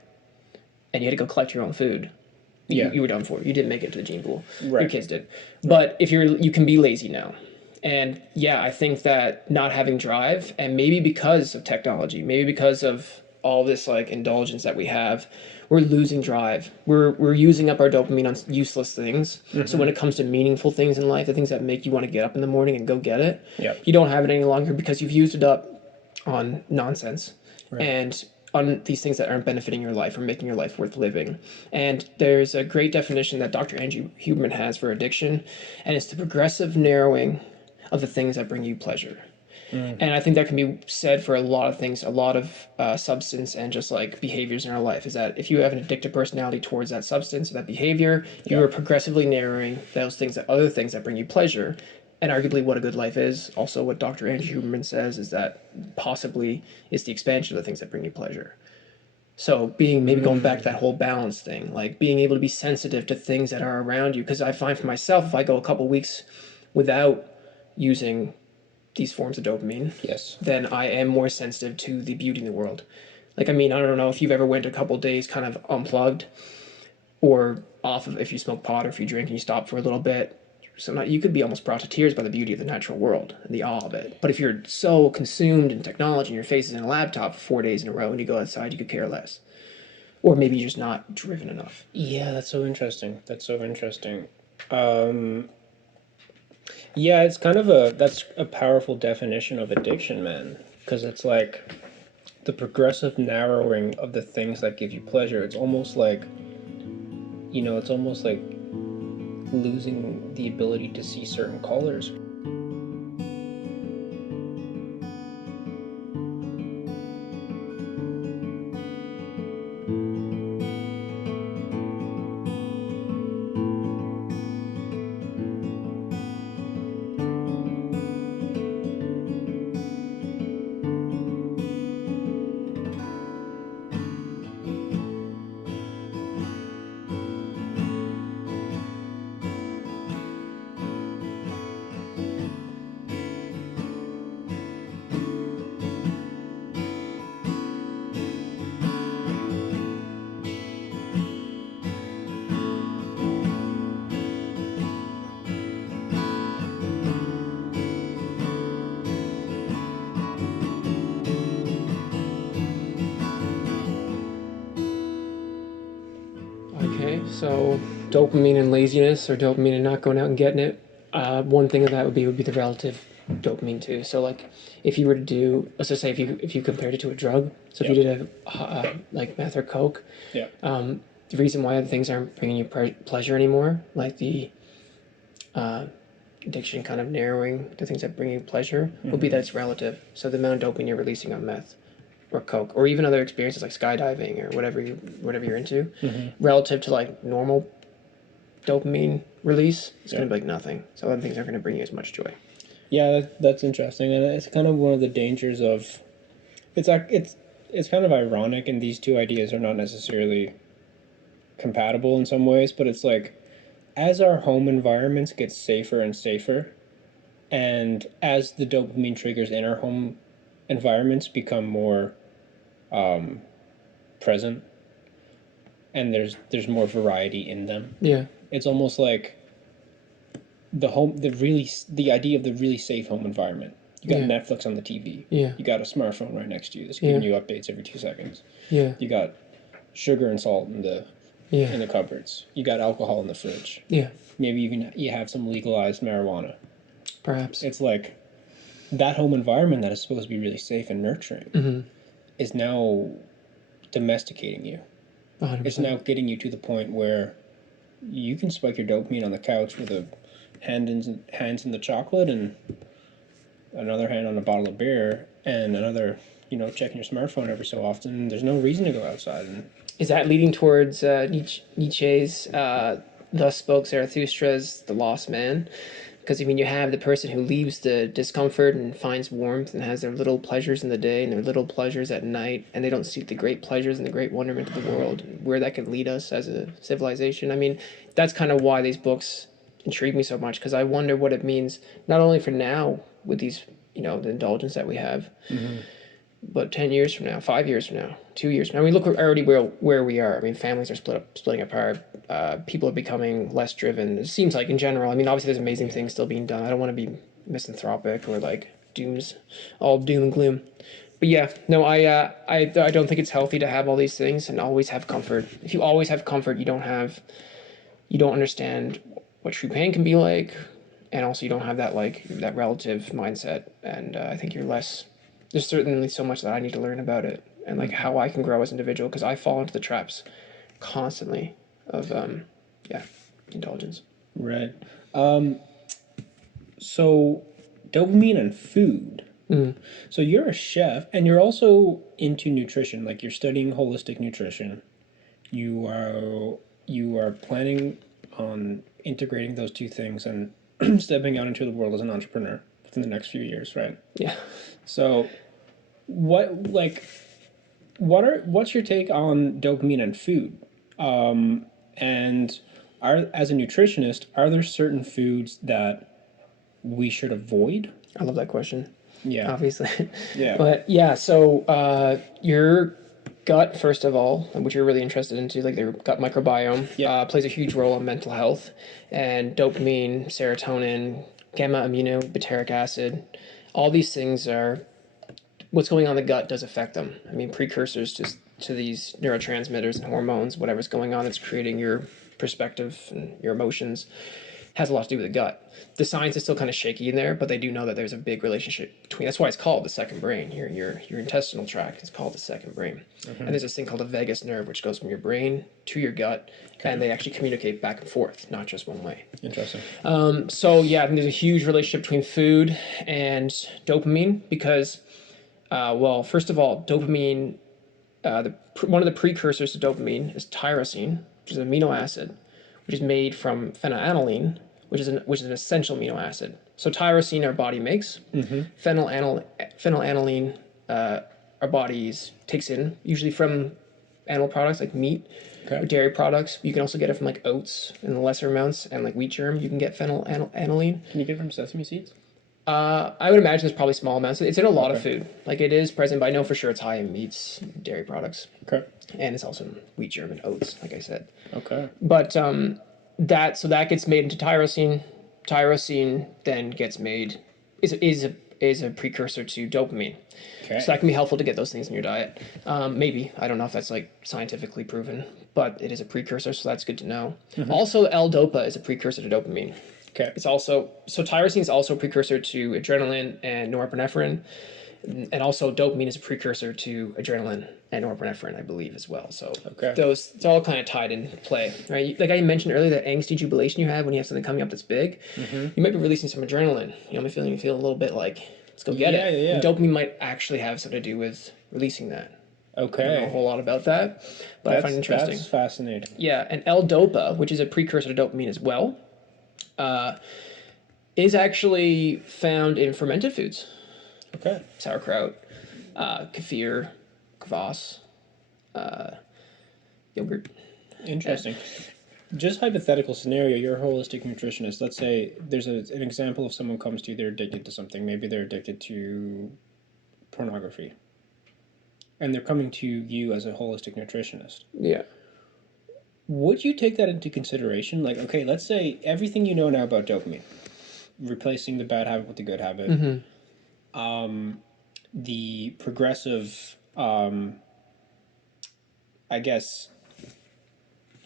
and you had to go collect your own food, you were done for. You didn't make it to the gene pool. Right. Your kids did. But if you can be lazy now. And yeah, I think that not having drive, and maybe because of technology, maybe because of all this like indulgence that we have, we're losing drive. We're using up our dopamine on useless things. Mm-hmm. So when it comes to meaningful things in life, the things that make you want to get up in the morning and go get it, you don't have it any longer because you've used it up on nonsense. Right. And on these things that aren't benefiting your life or making your life worth living. And there's a great definition that Dr. Andrew Huberman has for addiction, and it's the progressive narrowing of the things that bring you pleasure. And I think that can be said for a lot of things, a lot of substance and just like behaviors in our life, is that if you have an addictive personality towards that substance or that behavior, you are progressively narrowing those things, other things that bring you pleasure. And arguably what a good life is, also what Dr. Andrew Huberman says, is that possibly it's the expansion of the things that bring you pleasure. So going back to that whole balance thing, like being able to be sensitive to things that are around you. Because I find for myself, if I go a couple weeks without using these forms of dopamine, then I am more sensitive to the beauty in the world. Like, I mean, I don't know if you've ever went a couple days kind of unplugged or off of if you smoke pot or if you drink and you stop for a little bit. So you could be almost brought to tears by the beauty of the natural world and the awe of it. But if you're so consumed in technology and your face is in a laptop for 4 days in a row and you go outside, you could care less. Or maybe you're just not driven enough. Yeah, that's so interesting. That's so interesting. Yeah, it's kind of that's a powerful definition of addiction, man. Because it's like the progressive narrowing of the things that give you pleasure. It's almost like, it's almost like losing the ability to see certain colors. Okay, so dopamine and laziness, or dopamine and not going out and getting it. One thing of that would be the relative dopamine too. So like, if you were to do, let's just say if you compared it to a drug. So if you did like meth or coke, Yeah. the reason why other things aren't bringing you pleasure anymore, like the addiction kind of narrowing the things that bring you pleasure, would be that it's relative. So the amount of dopamine you're releasing on meth or coke or even other experiences like skydiving or whatever you're into, relative to like normal dopamine release, it's going to be like nothing. So other things aren't going to bring you as much joy. Yeah, that's interesting, and it's kind of one of the dangers of. It's kind of ironic, and these two ideas are not necessarily compatible in some ways, but it's like, as our home environments get safer and safer, and as the dopamine triggers in our home environments become more present, and there's more variety in them. Yeah. It's almost like the idea of the really safe home environment. You got Netflix on the TV. Yeah. You got a smartphone right next to you that's giving you updates every 2 seconds. Yeah. You got sugar and salt in the cupboards. You got alcohol in the fridge. Yeah. Maybe even you have some legalized marijuana. Perhaps. It's like that home environment that is supposed to be really safe and nurturing is now domesticating you. 100%. It's now getting you to the point where you can spike your dopamine on the couch with a hands in the chocolate and another hand on a bottle of beer and another, checking your smartphone every so often. There's no reason to go outside. And Is that leading towards Nietzsche's "Thus spoke Zarathustra's The Lost Man"? Because you have the person who leaves the discomfort and finds warmth and has their little pleasures in the day and their little pleasures at night, and they don't see the great pleasures and the great wonderment of the world and where that can lead us as a civilization. That's kind of why these books intrigue me so much, because I wonder what it means not only for now with these, the indulgence that we have, but 10 years from now, 5 years from now, 2 years from now. Look already where we are. Families are splitting apart. People are becoming less driven. It seems like in general. Obviously there's amazing things still being done. I don't want to be misanthropic or like all doom and gloom. But yeah, no, I don't think it's healthy to have all these things and always have comfort. If you always have comfort, you don't understand what true pain can be like, and also you don't have that that relative mindset. And I think you're less. There's certainly so much that I need to learn about it and how I can grow as an individual, because I fall into the traps constantly of indulgence. right. So dopamine and food. So you're a chef and you're also into nutrition, like you're studying holistic nutrition. You are planning on integrating those two things and stepping out into the world as an entrepreneur within the next few years, right? Yeah. So what's your take on dopamine and food? And as a nutritionist, are there certain foods that we should avoid? I love that question. Yeah. Obviously. Yeah. But yeah, so gut, first of all, which you're really interested into, like their gut microbiome, Yeah. plays a huge role in mental health. And dopamine, serotonin, gamma aminobutyric acid, all these things are what's going on in the gut does affect them. I mean, precursors to these neurotransmitters and hormones, whatever's going on that's creating your perspective and your emotions, has a lot to do with the gut. The science is still kind of shaky in there, but they do know that there's a big relationship between. That's why it's called the second brain. Your intestinal tract is called the second brain, and there's this thing called the vagus nerve, which goes from your brain to your gut, and they actually communicate back and forth, not just one way. Interesting. So yeah, I think there's a huge relationship between food and dopamine because, well, first of all, dopamine. One of the precursors to dopamine is tyrosine, which is an amino acid, which is made from phenylalanine, which is an essential amino acid. So tyrosine our body makes. Phenylalanine our bodies takes in, usually from animal products like meat or dairy products. You can also get it from like oats in lesser amounts, and like wheat germ. You can get phenylalanine. Can you get it from sesame seeds? I would imagine there's probably small amounts. It's in a lot of food. Like it is present, but I know for sure it's high in meats, dairy products. Okay. And it's also in wheat germ and oats, like I said. Okay. But that gets made into tyrosine. Tyrosine then gets made is a precursor to dopamine. Okay. So that can be helpful to get those things in your diet. Maybe I don't know if that's like scientifically proven, but it is a precursor, so that's good to know. Also, L-dopa is a precursor to dopamine. Okay. It's also tyrosine is also a precursor to adrenaline and norepinephrine, and also dopamine is a precursor to adrenaline and norepinephrine, I believe, as well. So it's all kind of tied in play, right? Like I mentioned earlier, that angsty jubilation you have when you have something coming up that's big, you might be releasing some adrenaline. You know, you feel a little bit like let's go get it. Yeah. And dopamine might actually have something to do with releasing that. Okay. I don't know a whole lot about that, but I find it interesting. That's fascinating. Yeah, and L-dopa, which is a precursor to dopamine as well, is actually found in fermented foods. Okay. Sauerkraut, kefir, kvass, yogurt. Interesting. Just hypothetical scenario, you're a holistic nutritionist. Let's say there's an example of someone comes to you, they're addicted to something. Maybe they're addicted to pornography. And they're coming to you as a holistic nutritionist. Yeah. Would you take that into consideration? Like, okay, let's say everything you know now about dopamine, replacing the bad habit with the good habit, the progressive, I guess,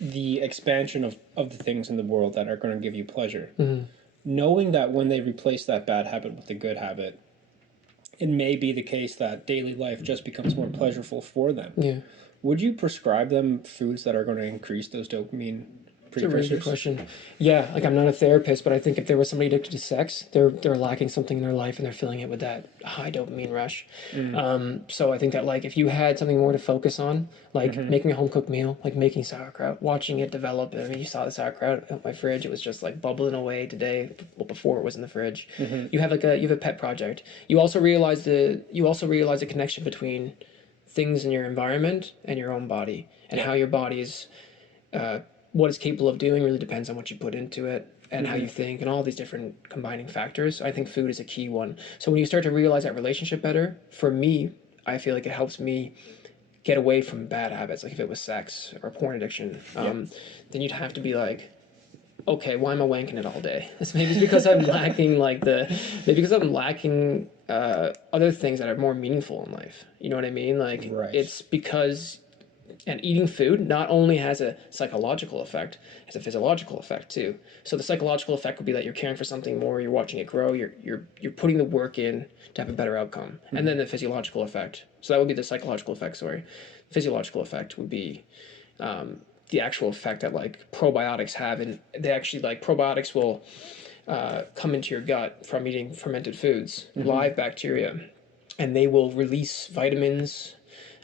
the expansion of the things in the world that are going to give you pleasure. Knowing that when they replace that bad habit with the good habit, it may be the case that daily life just becomes more pleasurable for them. Yeah. Would you prescribe them foods that are going to increase those dopamine precursors? It's a really good question. Yeah, like I'm not a therapist, but I think if there was somebody addicted to sex, they're lacking something in their life and they're filling it with that high dopamine rush. So I think that like if you had something more to focus on, like making a home cooked meal, like making sauerkraut, watching it develop. I mean, you saw the sauerkraut at my fridge; it was just like bubbling away today. Well, before it was in the fridge. You have a pet project. You also realize the connection between things in your environment and your own body, and how your body is. What it's capable of doing really depends on what you put into it and how you think and all these different combining factors. I think food is a key one. So when you start to realize that relationship better, for me, I feel like it helps me get away from bad habits. Like if it was sex or porn addiction, then you'd have to be like, okay, why am I wanking it all day? Maybe it's because I'm lacking other things that are more meaningful in life. You know what I mean? Like it's because. And eating food not only has a psychological effect, it has a physiological effect too. So the psychological effect would be that you're caring for something more, you're watching it grow, you're putting the work in to have a better outcome. And then the physiological effect. So that would be the psychological effect, sorry. Physiological effect would be the actual effect that like probiotics have, and they actually like probiotics will come into your gut from eating fermented foods, live bacteria, and they will release vitamins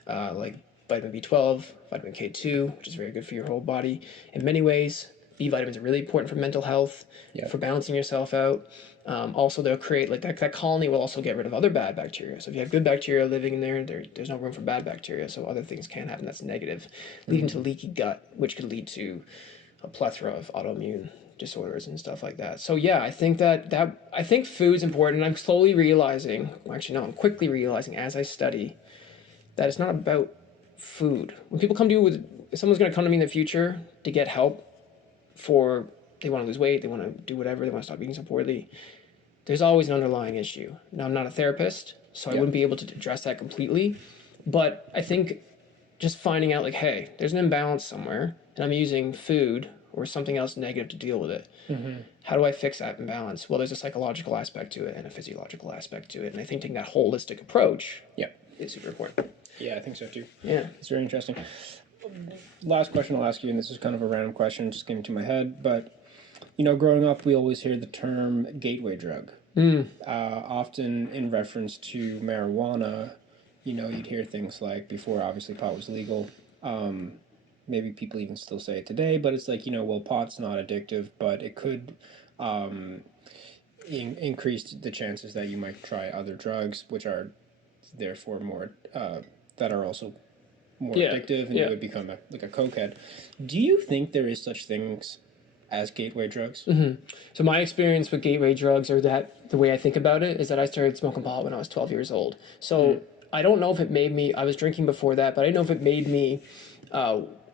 like vitamin B12, vitamin K2, which is very good for your whole body. In many ways, B vitamins are really important for mental health, for balancing yourself out. Also, they'll create, like that colony will also get rid of other bad bacteria. So if you have good bacteria living in there's no room for bad bacteria, so other things can happen that's negative, leading to leaky gut, which could lead to a plethora of autoimmune disorders and stuff like that. So yeah, I think I think food's important. I'm slowly realizing, I'm quickly realizing as I study, that it's not about food. When people come to you with, if someone's going to come to me in the future to get help for, they want to lose weight, they want to do whatever, they want to stop eating so poorly, there's always an underlying issue. Now, I'm not a therapist, so I wouldn't be able to address that completely, but I think just finding out, like, hey, there's an imbalance somewhere, and I'm using food or something else negative to deal with it. How do I fix that imbalance? Well, there's a psychological aspect to it and a physiological aspect to it, and I think taking that holistic approach is super important. Yeah, I think so too. Yeah. It's very interesting. Last question I'll ask you, and this is kind of a random question, just came to my head, but growing up, we always hear the term gateway drug. Often in reference to marijuana, you'd hear things like, before obviously pot was legal, maybe people even still say it today, but it's like, well, pot's not addictive, but it could increase the chances that you might try other drugs, which are therefore more, that are also more addictive, and you would become like a cokehead. Do you think there is such things as gateway drugs? So my experience with gateway drugs, or that the way I think about it, is that I started smoking pot when I was 12 years old. So I don't know if it made me, I was drinking before that, but I didn't know if it made me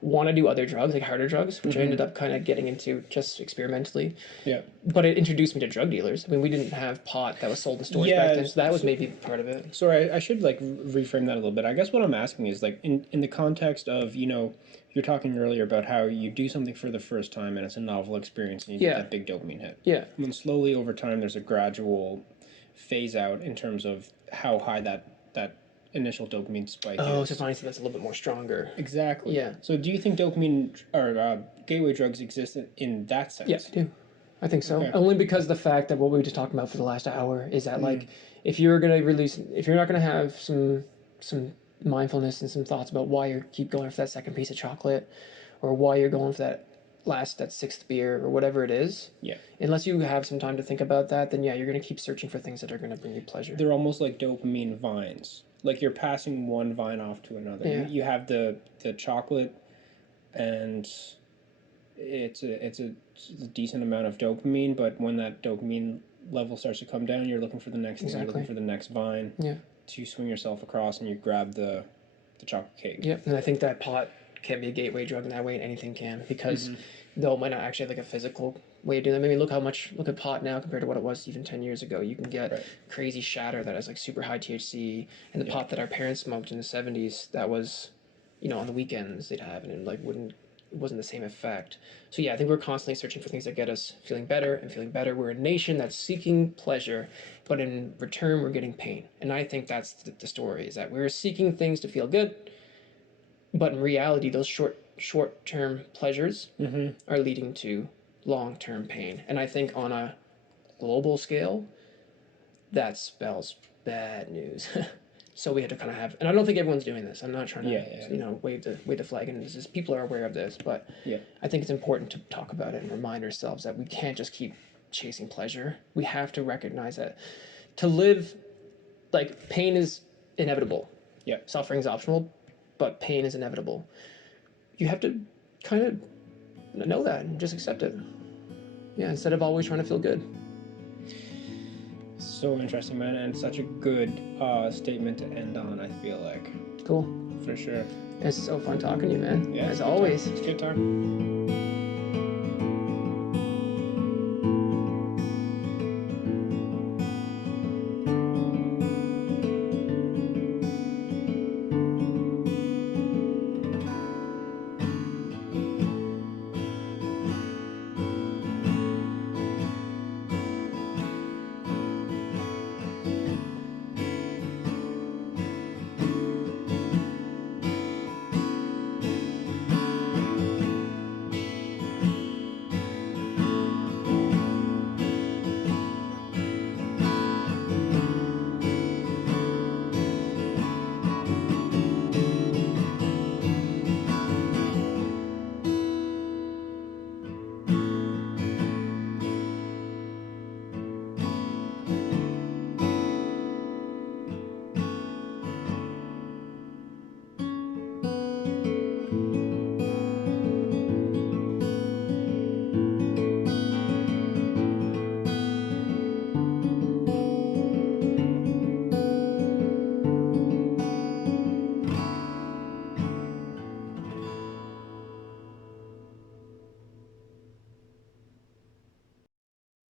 want to do other drugs, like harder drugs, which I ended up kind of getting into just experimentally. Yeah. But it introduced me to drug dealers. I mean, we didn't have pot that was sold in stores back then, so that was maybe part of it. Sorry, I should like reframe that a little bit. I guess what I'm asking is, like, in the context of, you're talking earlier about how you do something for the first time and it's a novel experience and you get that big dopamine hit. Yeah. And then slowly over time, there's a gradual phase out in terms of how high that initial dopamine spike is. So finally that's a little bit more stronger. Exactly. Yeah. So do you think dopamine or gateway drugs exist in that sense? Yes, I do. I think so. Okay. Only because of the fact that what we were just talking about for the last hour is that, like, if you're not going to have some mindfulness and some thoughts about why you keep going for that second piece of chocolate, or why you're going for that sixth beer, or whatever it is. Yeah. Unless you have some time to think about that, then you're going to keep searching for things that are going to bring you pleasure. They're almost like dopamine vines. Like, you're passing one vine off to another. Yeah. You have the chocolate, and it's a decent amount of dopamine, but when that dopamine level starts to come down, you're looking for the next thing, you're looking for the next vine to swing yourself across, and you grab the chocolate cake. Yep, and I think that pot can be a gateway drug in that way, and anything can, because though it might not actually have like a physical way of doing that. Maybe look at pot now compared to what it was even 10 years ago. You can get crazy shatter that has like super high THC, and the pot that our parents smoked in the 70s, that was, on the weekends they'd have, and it wasn't the same effect. So I think we're constantly searching for things that get us feeling better and feeling better. We're a nation that's seeking pleasure, but in return we're getting pain. And I think that's the story, is that we're seeking things to feel good, but in reality those short-term pleasures are leading to long-term pain. And I think on a global scale, that spells bad news. So we had to kind of have, and I don't think everyone's doing this. I'm not trying to, wave the flag, and people are aware of this, but I think it's important to talk about it and remind ourselves that we can't just keep chasing pleasure. We have to recognize that to live, like, pain is inevitable. Yeah. Suffering's optional, but pain is inevitable. You have to kind of know that and just accept it. Yeah, instead of always trying to feel good. So interesting, man, and such a good statement to end on, I feel like. Cool. For sure. It's so fun talking to you, man. Yeah, as always. It's a good time.